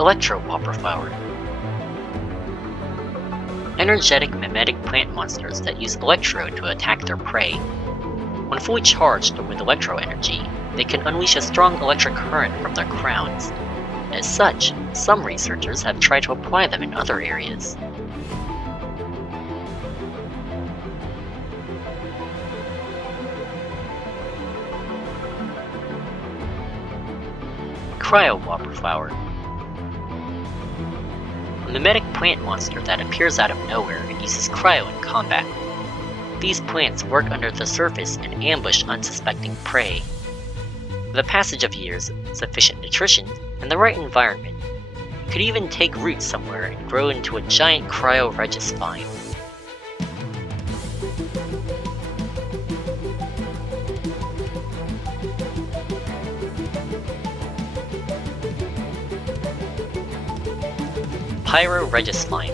Electro Flower. Energetic mimetic plant monsters that use electro to attack their prey. When fully charged with electro energy, they can unleash a strong electric current from their crowns. As such, some researchers have tried to apply them in other areas. Cryo Flower. A mimetic plant monster that appears out of nowhere and uses cryo in combat. These plants work under the surface and ambush unsuspecting prey. With the passage of years, sufficient nutrition, and the right environment, could even take root somewhere and grow into a giant Cryo Spine. Pyro Slime.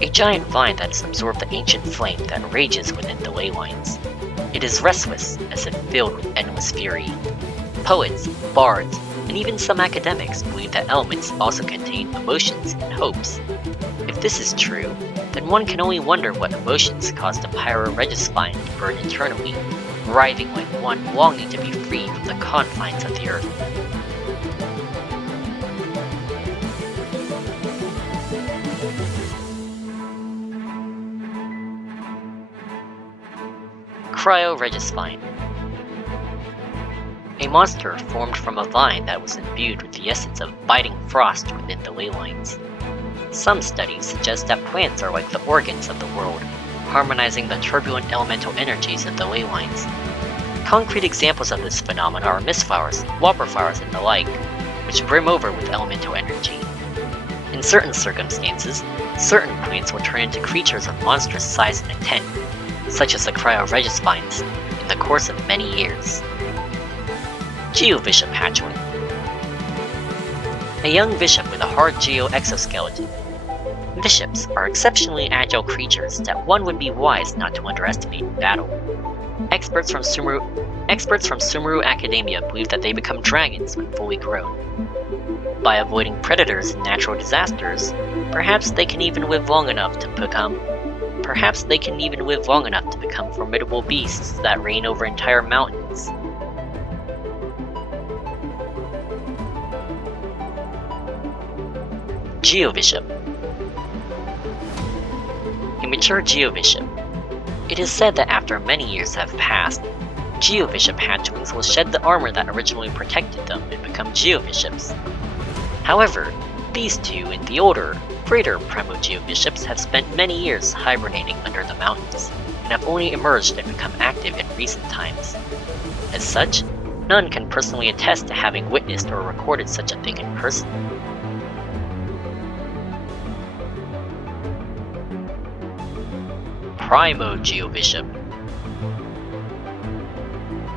A giant vine that has absorbed the ancient flame that rages within the ley lines. It is restless, as if filled with endless fury. Poets, bards, and even some academics believe that elements also contain emotions and hopes. If this is true, then one can only wonder what emotions caused the Pyro Spine to burn internally, writhing like one longing to be free from the confines of the earth. Cryo Spine. A monster formed from a vine that was imbued with the essence of biting frost within the ley lines. Some studies suggest that plants are like the organs of the world, harmonizing the turbulent elemental energies of the ley lines. Concrete examples of this phenomenon are mistflowers, wildflowers, and the like, which brim over with elemental energy. In certain circumstances, certain plants will turn into creatures of monstrous size and intent, such as the Cryo Spines, in the course of many years. Geo Hatchling. A young bishop with a hard Geo exoskeleton. Bishops are exceptionally agile creatures that one would be wise not to underestimate in battle. Experts from Sumeru Academia believe that they become dragons when fully grown. By avoiding predators and natural disasters, perhaps they can even live long enough to become formidable beasts that reign over entire mountains. Geobishop. A mature Geobishop. It is said that after many years have passed, Geobishop hatchlings will shed the armor that originally protected them and become Geobishops. However, these two and the older, greater Primo-Geobishops have spent many years hibernating under the mountains, and have only emerged and become active in recent times. As such, none can personally attest to having witnessed or recorded such a thing in person. Primo-Geobishop.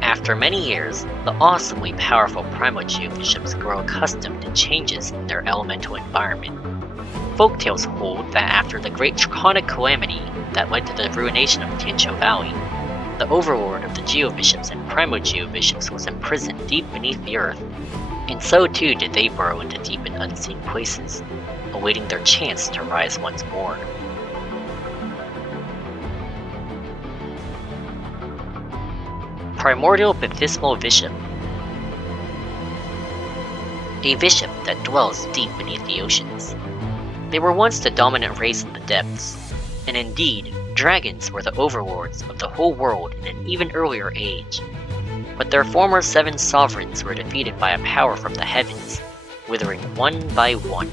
After many years, the awesomely powerful Primo-Geobishops grow accustomed to changes in their elemental environment. Folktales hold that after the great draconic calamity that led to the ruination of Tianqiu Valley, the overlord of the Geobishops and Primo-Geobishops was imprisoned deep beneath the earth, and so too did they burrow into deep and unseen places, awaiting their chance to rise once more. Primordial Baptismal Bishop. A bishop that dwells deep beneath the oceans. They were once the dominant race in the depths, and indeed, dragons were the overlords of the whole world in an even earlier age. But their former 7 sovereigns were defeated by a power from the heavens, withering one by one.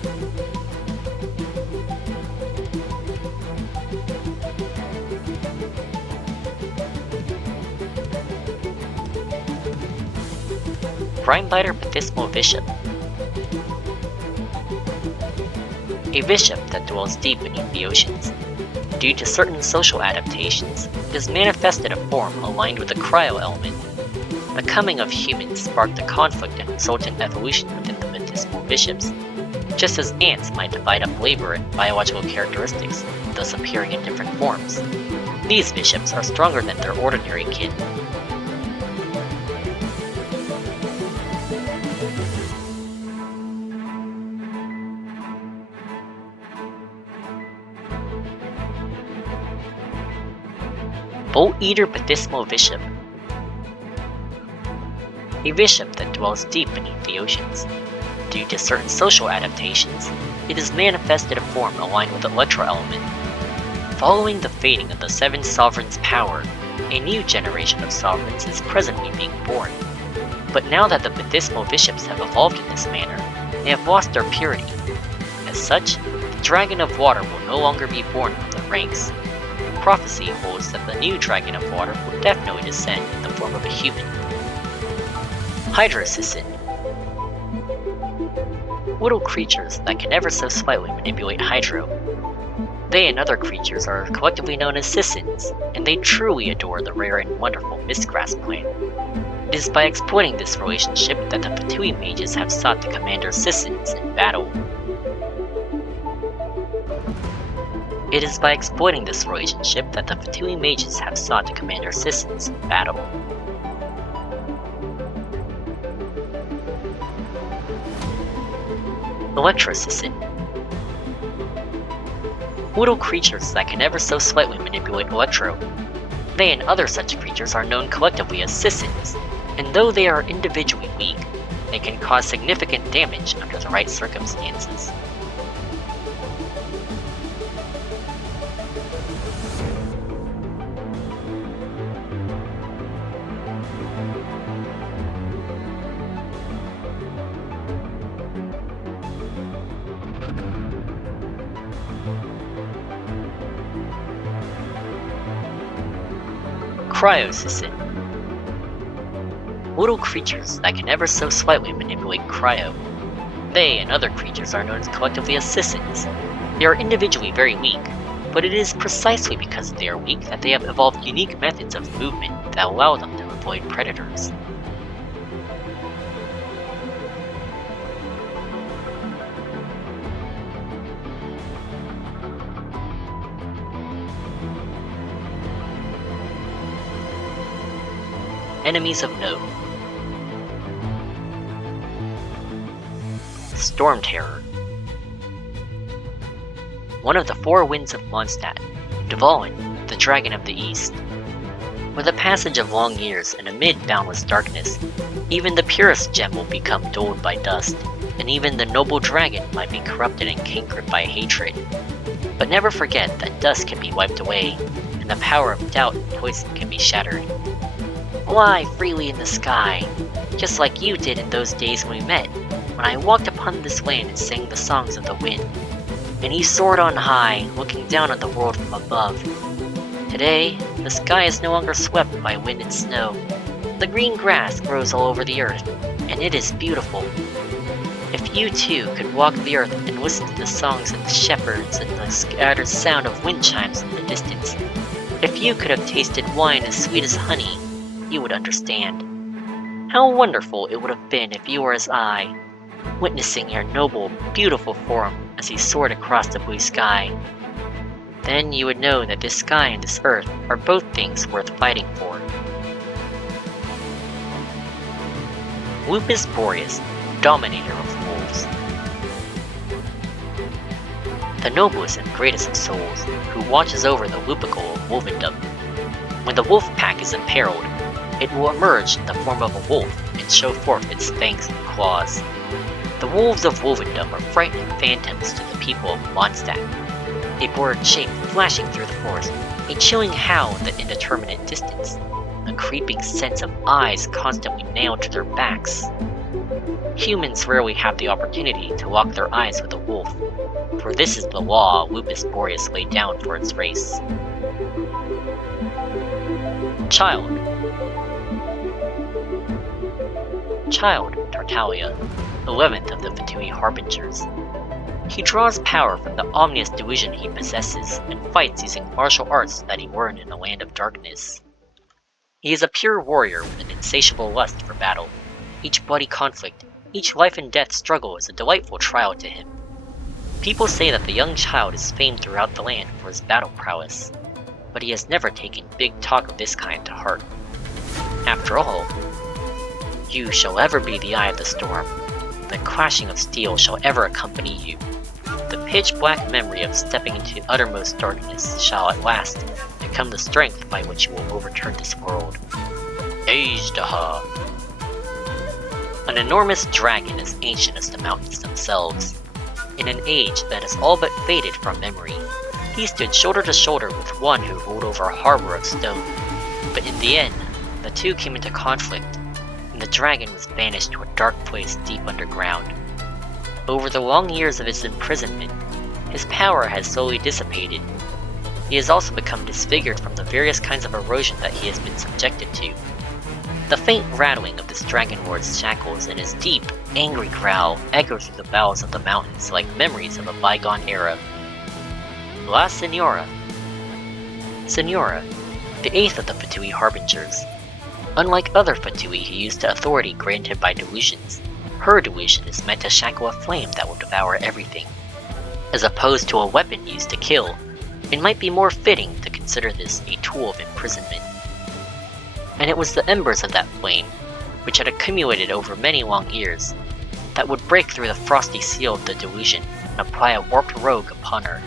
Brimebiter Baptismal Bishop. A bishop that dwells deep beneath the oceans. Due to certain social adaptations, it is manifested a form aligned with the cryo element. The coming of humans sparked a conflict and resultant evolution within the baptismal bishops, just as ants might divide up labor and biological characteristics, thus appearing in different forms. These bishops are stronger than their ordinary kin. Bolt Eater Baptismal Bishop. A bishop that dwells deep beneath the oceans. Due to certain social adaptations, it is manifested a form aligned with the Electro element. Following the fading of the 7 sovereigns' power, a new generation of sovereigns is presently being born. But now that the baptismal bishops have evolved in this manner, they have lost their purity. As such, the Dragon of Water will no longer be born from their ranks. Prophecy holds that the new Dragon of Water will definitely descend in the form of a human. Hydrocele. Little creatures that can ever so slightly manipulate Hydro. They and other creatures are collectively known as Sissons, and they truly adore the rare and wonderful Mistgrass plant. It is by exploiting this relationship that the Fatui mages have sought to command their Sissons in battle. It is by exploiting this relationship that the Fatui mages have sought to command their Sissons in battle. Electroslaime. Little creatures that can ever so slightly manipulate Electro. They and other such creatures are known collectively as Sissons, and though they are individually weak, they can cause significant damage under the right circumstances. Cryo Slime. Little creatures that can ever so slightly manipulate Cryo. They and other creatures are known collectively as Sissons. They are individually very weak, but it is precisely because they are weak that they have evolved unique methods of movement that allow them to avoid predators. Enemies of note. Storm Terror. One of the 4 winds of Mondstadt, Dvalin, the Dragon of the East. With the passage of long years and amid boundless darkness, even the purest gem will become dulled by dust, and even the noble dragon might be corrupted and cankered by hatred. But never forget that dust can be wiped away, and the power of doubt and poison can be shattered. Fly freely in the sky, just like you did in those days when we met, when I walked upon this land and sang the songs of the wind. And he soared on high, looking down on the world from above. Today, the sky is no longer swept by wind and snow. The green grass grows all over the earth, and it is beautiful. If you too could walk the earth and listen to the songs of the shepherds and the scattered sound of wind chimes in the distance, if you could have tasted wine as sweet as honey, you would understand. How wonderful it would have been if you were as I, witnessing your noble, beautiful form as he soared across the blue sky. Then you would know that this sky and this earth are both things worth fighting for. Lupus Boreas, Dominator of Wolves. The noblest and greatest of souls, who watches over the lupicle of wolvendom. When the wolf pack is imperiled, It will emerge in the form of a wolf and show forth its fangs and claws. The wolves of Wolvendom are frightening phantoms to the people of Mondstadt. A blurred shape flashing through the forest, a chilling howl in the indeterminate distance, a creeping sense of eyes constantly nailed to their backs. Humans rarely have the opportunity to lock their eyes with a wolf, for this is the law Lupus Boreas laid down for its race. Child, Tartaglia, 11th of the Fatui Harbingers. He draws power from the ominous delusion he possesses and fights using martial arts that he learned in the Land of Darkness. He is a pure warrior with an insatiable lust for battle. Each bloody conflict, each life and death struggle is a delightful trial to him. People say that the young child is famed throughout the land for his battle prowess, but he has never taken big talk of this kind to heart. After all, you shall ever be the eye of the storm. The clashing of steel shall ever accompany you. The pitch-black memory of stepping into uttermost darkness shall at last become the strength by which you will overturn this world. Ajdaha. An enormous dragon as ancient as the mountains themselves. In an age that has all but faded from memory, he stood shoulder to shoulder with one who ruled over a harbor of stone. But in the end, the two came into conflict, and the dragon was banished to a dark place deep underground. Over the long years of his imprisonment, his power has slowly dissipated. He has also become disfigured from the various kinds of erosion that he has been subjected to. The faint rattling of this dragon lord's shackles and his deep, angry growl echo through the bowels of the mountains like memories of a bygone era. La Senora, the 8th of the Fatui Harbingers. Unlike other Fatui who used the authority granted by delusions, her delusion is meant to shackle a flame that will devour everything. As opposed to a weapon used to kill, it might be more fitting to consider this a tool of imprisonment. And it was the embers of that flame, which had accumulated over many long years, that would break through the frosty seal of the delusion and apply a warped rogue upon her.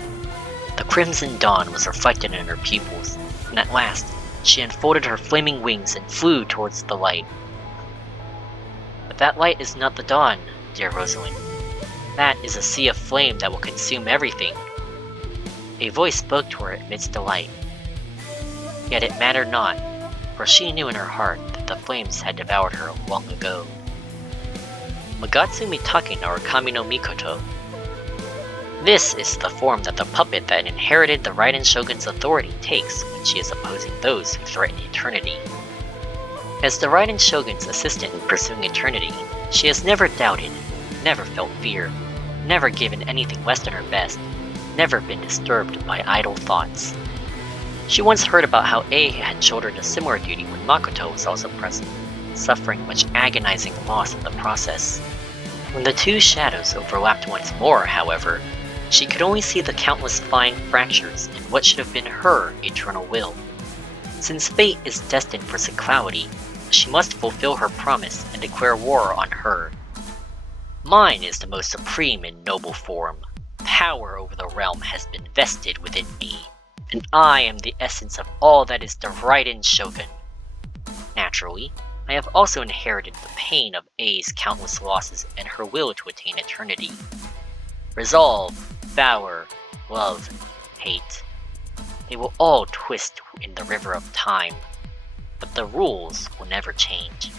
The crimson dawn was reflected in her pupils, and at last, she unfolded her flaming wings and flew towards the light. But that light is not the dawn, dear Rosalind. That is a sea of flame that will consume everything. A voice spoke to her amidst the light. Yet it mattered not, for she knew in her heart that the flames had devoured her long ago. Magatsu Mitakin or Kami no Mikoto. This is the form that the puppet that inherited the Raiden Shogun's authority takes when she is opposing those who threaten eternity. As the Raiden Shogun's assistant in pursuing eternity, she has never doubted, never felt fear, never given anything less than her best, never been disturbed by idle thoughts. She once heard about how A had shouldered a similar duty when Makoto was also present, suffering much agonizing loss in the process. When the two shadows overlapped once more, however, she could only see the countless fine fractures in what should have been her eternal will. Since fate is destined for sequelacy, she must fulfill her promise and declare war on her. Mine is the most supreme and noble form. Power over the realm has been vested within me, and I am the essence of all that is the Raiden Shogun. Naturally, I have also inherited the pain of A's countless losses and her will to attain eternity. Resolve, power, love, hate. They will all twist in the river of time, but the rules will never change.